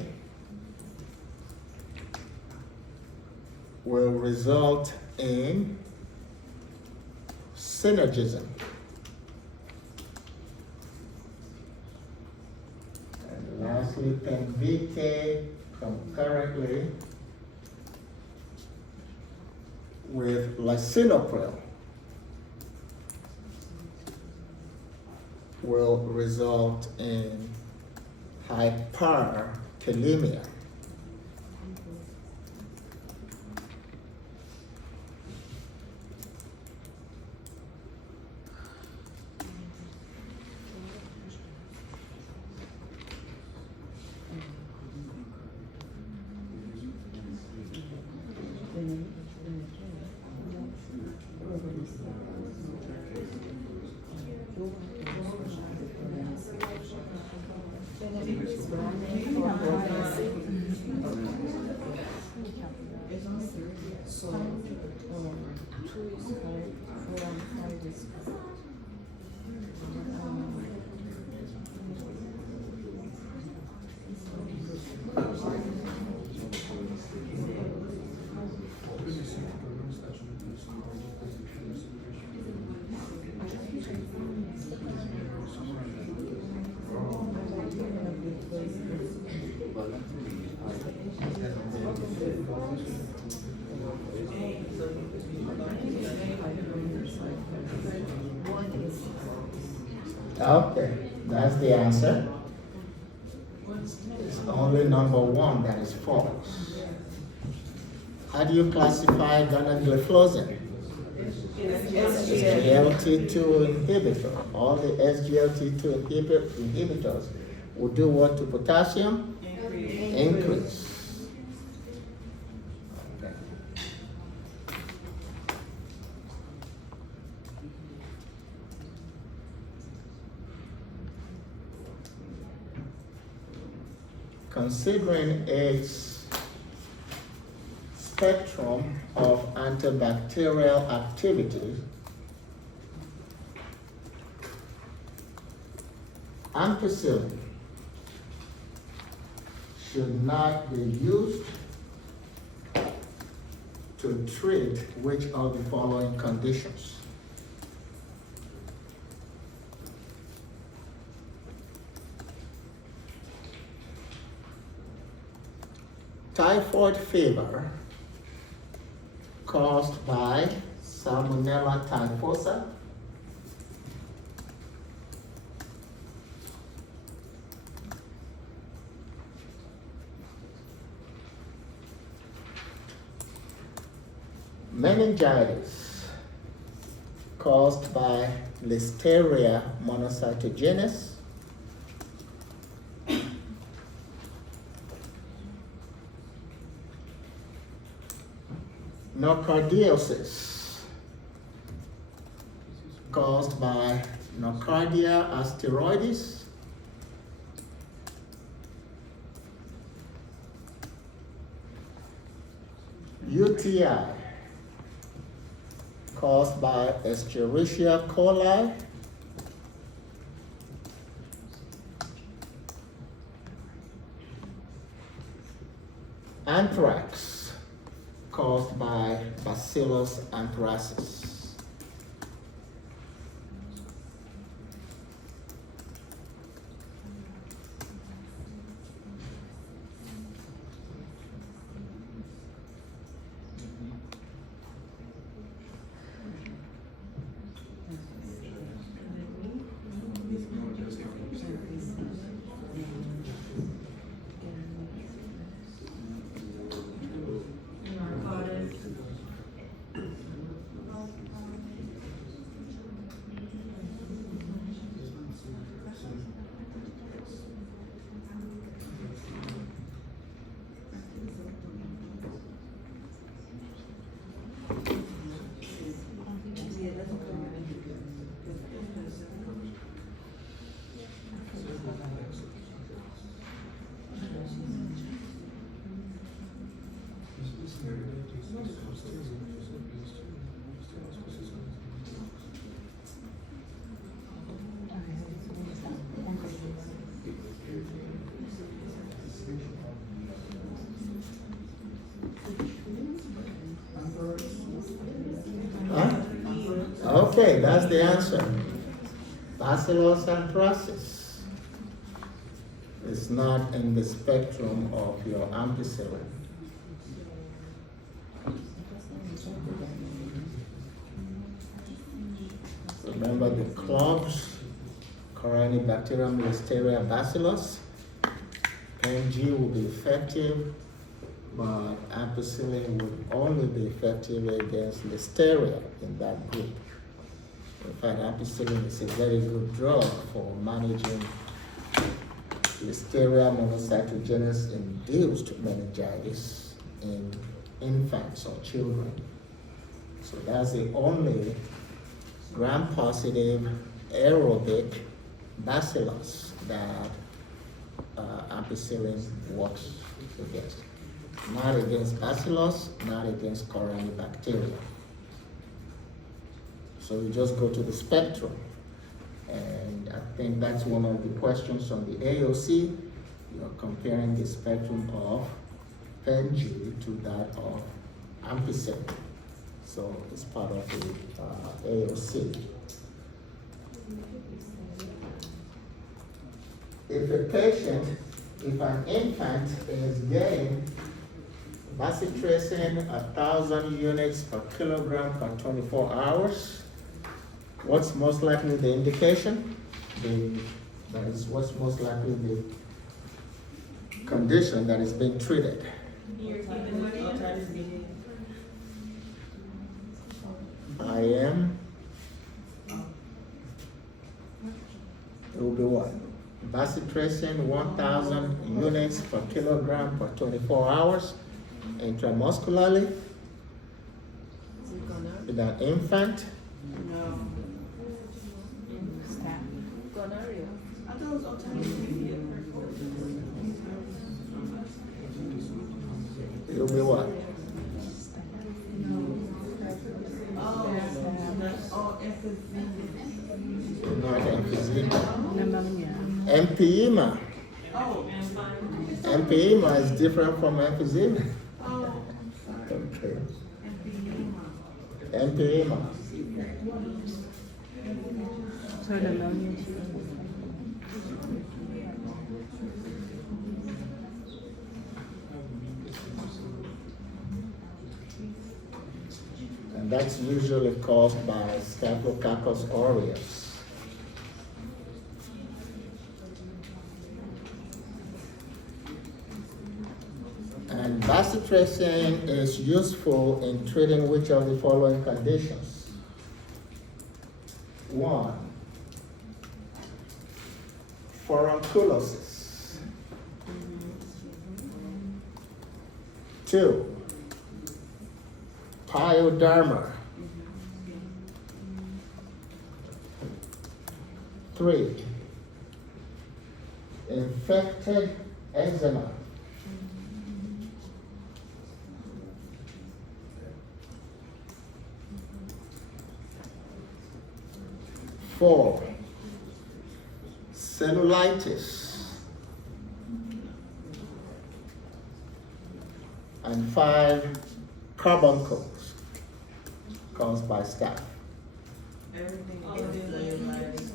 will result in synergism. And lastly, PEN-VK concurrently with lisinopril will result in hyperkalemia. Okay, that's the answer. It's only number one that is false. How do you classify danugliflozin? SGLT2 inhibitor. All the SGLT2 inhibitors will do what to potassium? Increase. Okay. Considering its spectrum of antibacterial activity, ampicillin should not be used to treat which of the following conditions? Typhoid fever caused by Salmonella typhosa, meningitis caused by Listeria monocytogenes, nocardiosis caused by Nocardia asteroides, UTI caused by Escherichia coli, anthrax caused by Bacillus anthracis. Huh? Okay, that's the answer. Bacillus anthracis is not in the spectrum of your ampicillin. Remember the clubs, Corynebacterium, Listeria, Bacillus. NG will be effective, but ampicillin would only be effective against Listeria in that group. In fact, ampicillin is a very good drug for managing Listeria monocytogenes induced meningitis in infants or children. So that's the only gram-positive aerobic bacillus that ampicillin works against. Not against bacillus, not against Corynebacteria. So you just go to the spectrum. And I think that's one of the questions on the AOC. You're comparing the spectrum of PenG to that of ampicillin. So it's part of the AOC. If an infant is getting bacitracin 1,000 units per kilogram per 24 hours, what's most likely the indication? that is what's most likely the condition that is being treated. IM. It will be what? Bacitracin 1,000 units per kilogram per 24 hours intramuscularly. In an infant. No. Stop. I thought it was alternative. It will be what? Oh, emphysema. Not emphysema. Pneumonia. Empyema. Oh, Empyema is different from emphysema. oh, Okay. emphysema. Empyema. So pneumonia too. And that's usually caused by Staphylococcus aureus. And bacitracin is useful in treating which of the following conditions? 1. Furunculosis. 2. Pyoderma. 3. Infected eczema. 4. Cellulitis. And 5. Carbuncles caused by staph. Everything is cellulitis.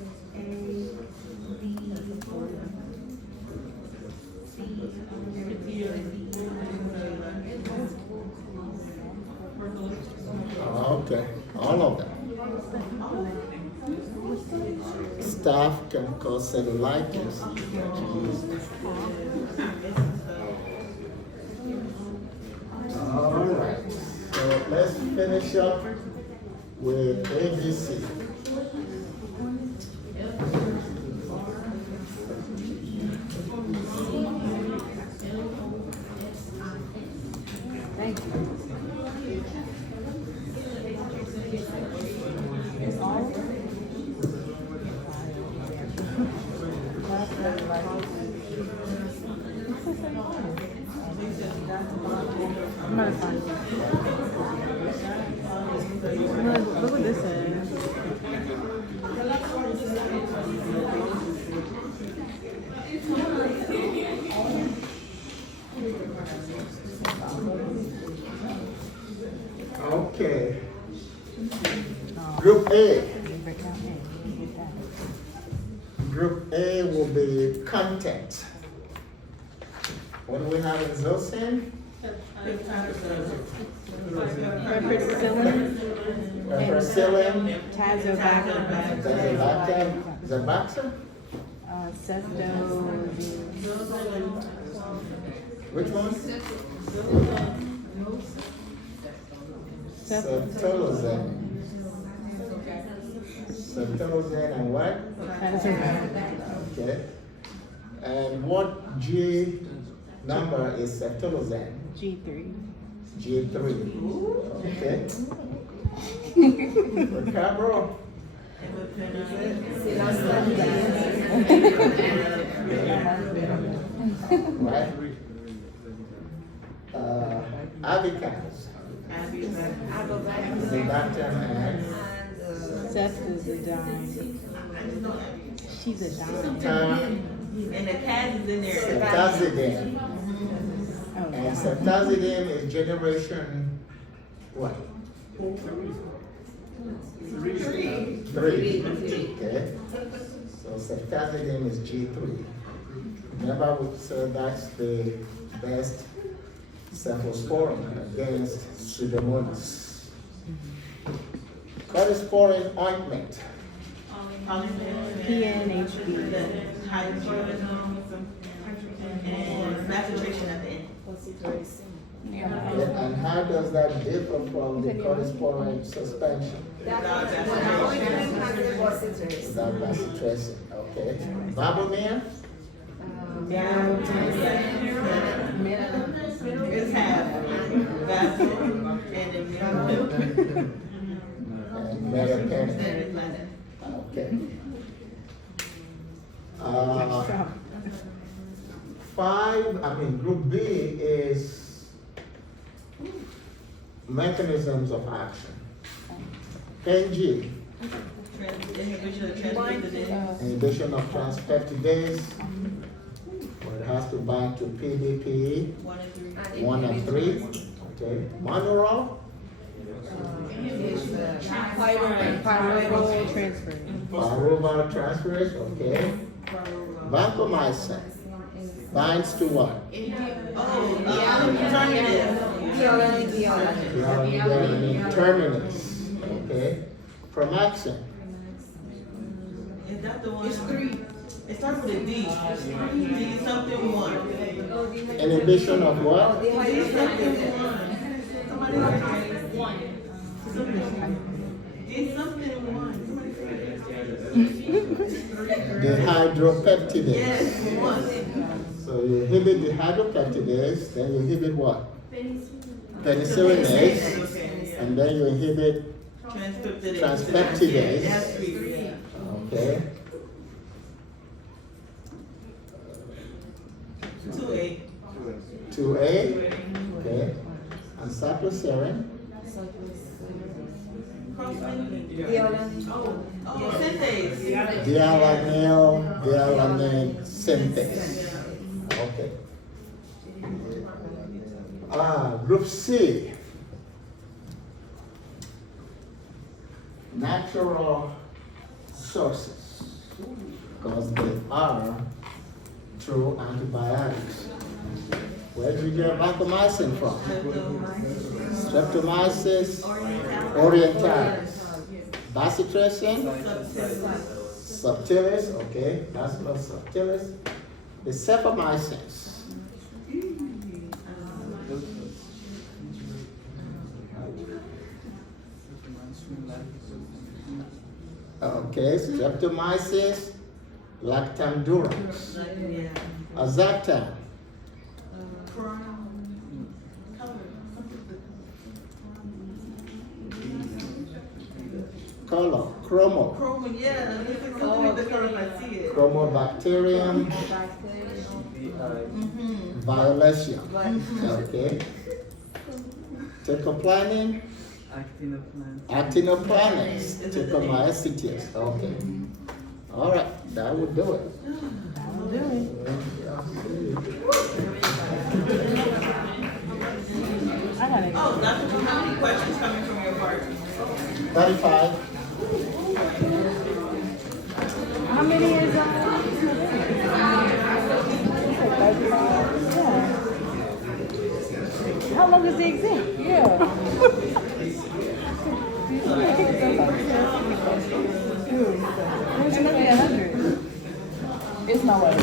Okay, all of them. Staph can cause cellulitis. All right, so let's finish up with ABC. Thank you. It's all. I'm gonna find it. Look what this says. Okay. Group A. Group A will be content. What do we have in Zosyn? Penicillin, Tazobactam. Zabaxa? Cesto. Which one? Cetolozane. Cetolozane and what? Tazobactam. Okay. And what G number is cetolozane? G3. G3. Okay. Recabro. Right? Avicans. Zidactam and Cestazidime. She's a dime. And the cat is in there. Cetazidime. Oh, And cetazidime is generation what? 3. Okay. So cetazidime is G3. Remember we said that's the best cephalosporin against Pseudomonas. Cordyceps ointment. PNHB. the hydrocortisone, and concentration at the end. Okay, and how does that differ from the corresponding suspension? Without Without bacitracin, okay. Marblemere? It's half vascular and immune. And meropenem, okay. Group B is mechanisms of action. NG, Inhibition of transpeptidase. inhibition of transpeptidase. Well, it has to bind to PDP 1 and 3. Okay. Monoral, Pyruval transfer. pyruvate transferase. Okay. Vancomycin binds to what? Dealanine terminus. Okay. Promaxin. Is that the one? It's 3. It starts with a D. D something 1. Inhibition of what? D something 1. Somebody say 1. D something 1. Dehydropeptidase. Yes, 1. So you inhibit the hydropeptidase, then you inhibit what? Penicillinase, Okay. and then you inhibit Transpeptidase. transpeptidase. That's 3. Okay. 2A. 2A, okay. And cycloserine, Synthase. dealanine synthase. Okay. Group C. Natural sources, because they are true antibiotics. Where did you get vancomycin from? Streptomyces orientalis. Bacitracin, subtilis, okay, Bacillus subtilis. The cephamycins. Okay, streptomyces, lactamdurans, azactam, color, chromo, Chroma, yeah. This is something the color I see it. chromobacterium, violacea, okay. Teicoplanin, actinoplanus, Teichomycetes, okay. All right, that would do it. I got it. Oh, Dr. How many questions coming from your part? 35. How many is that? Yeah. How long is the exam? Yeah. There's another 100. It's not like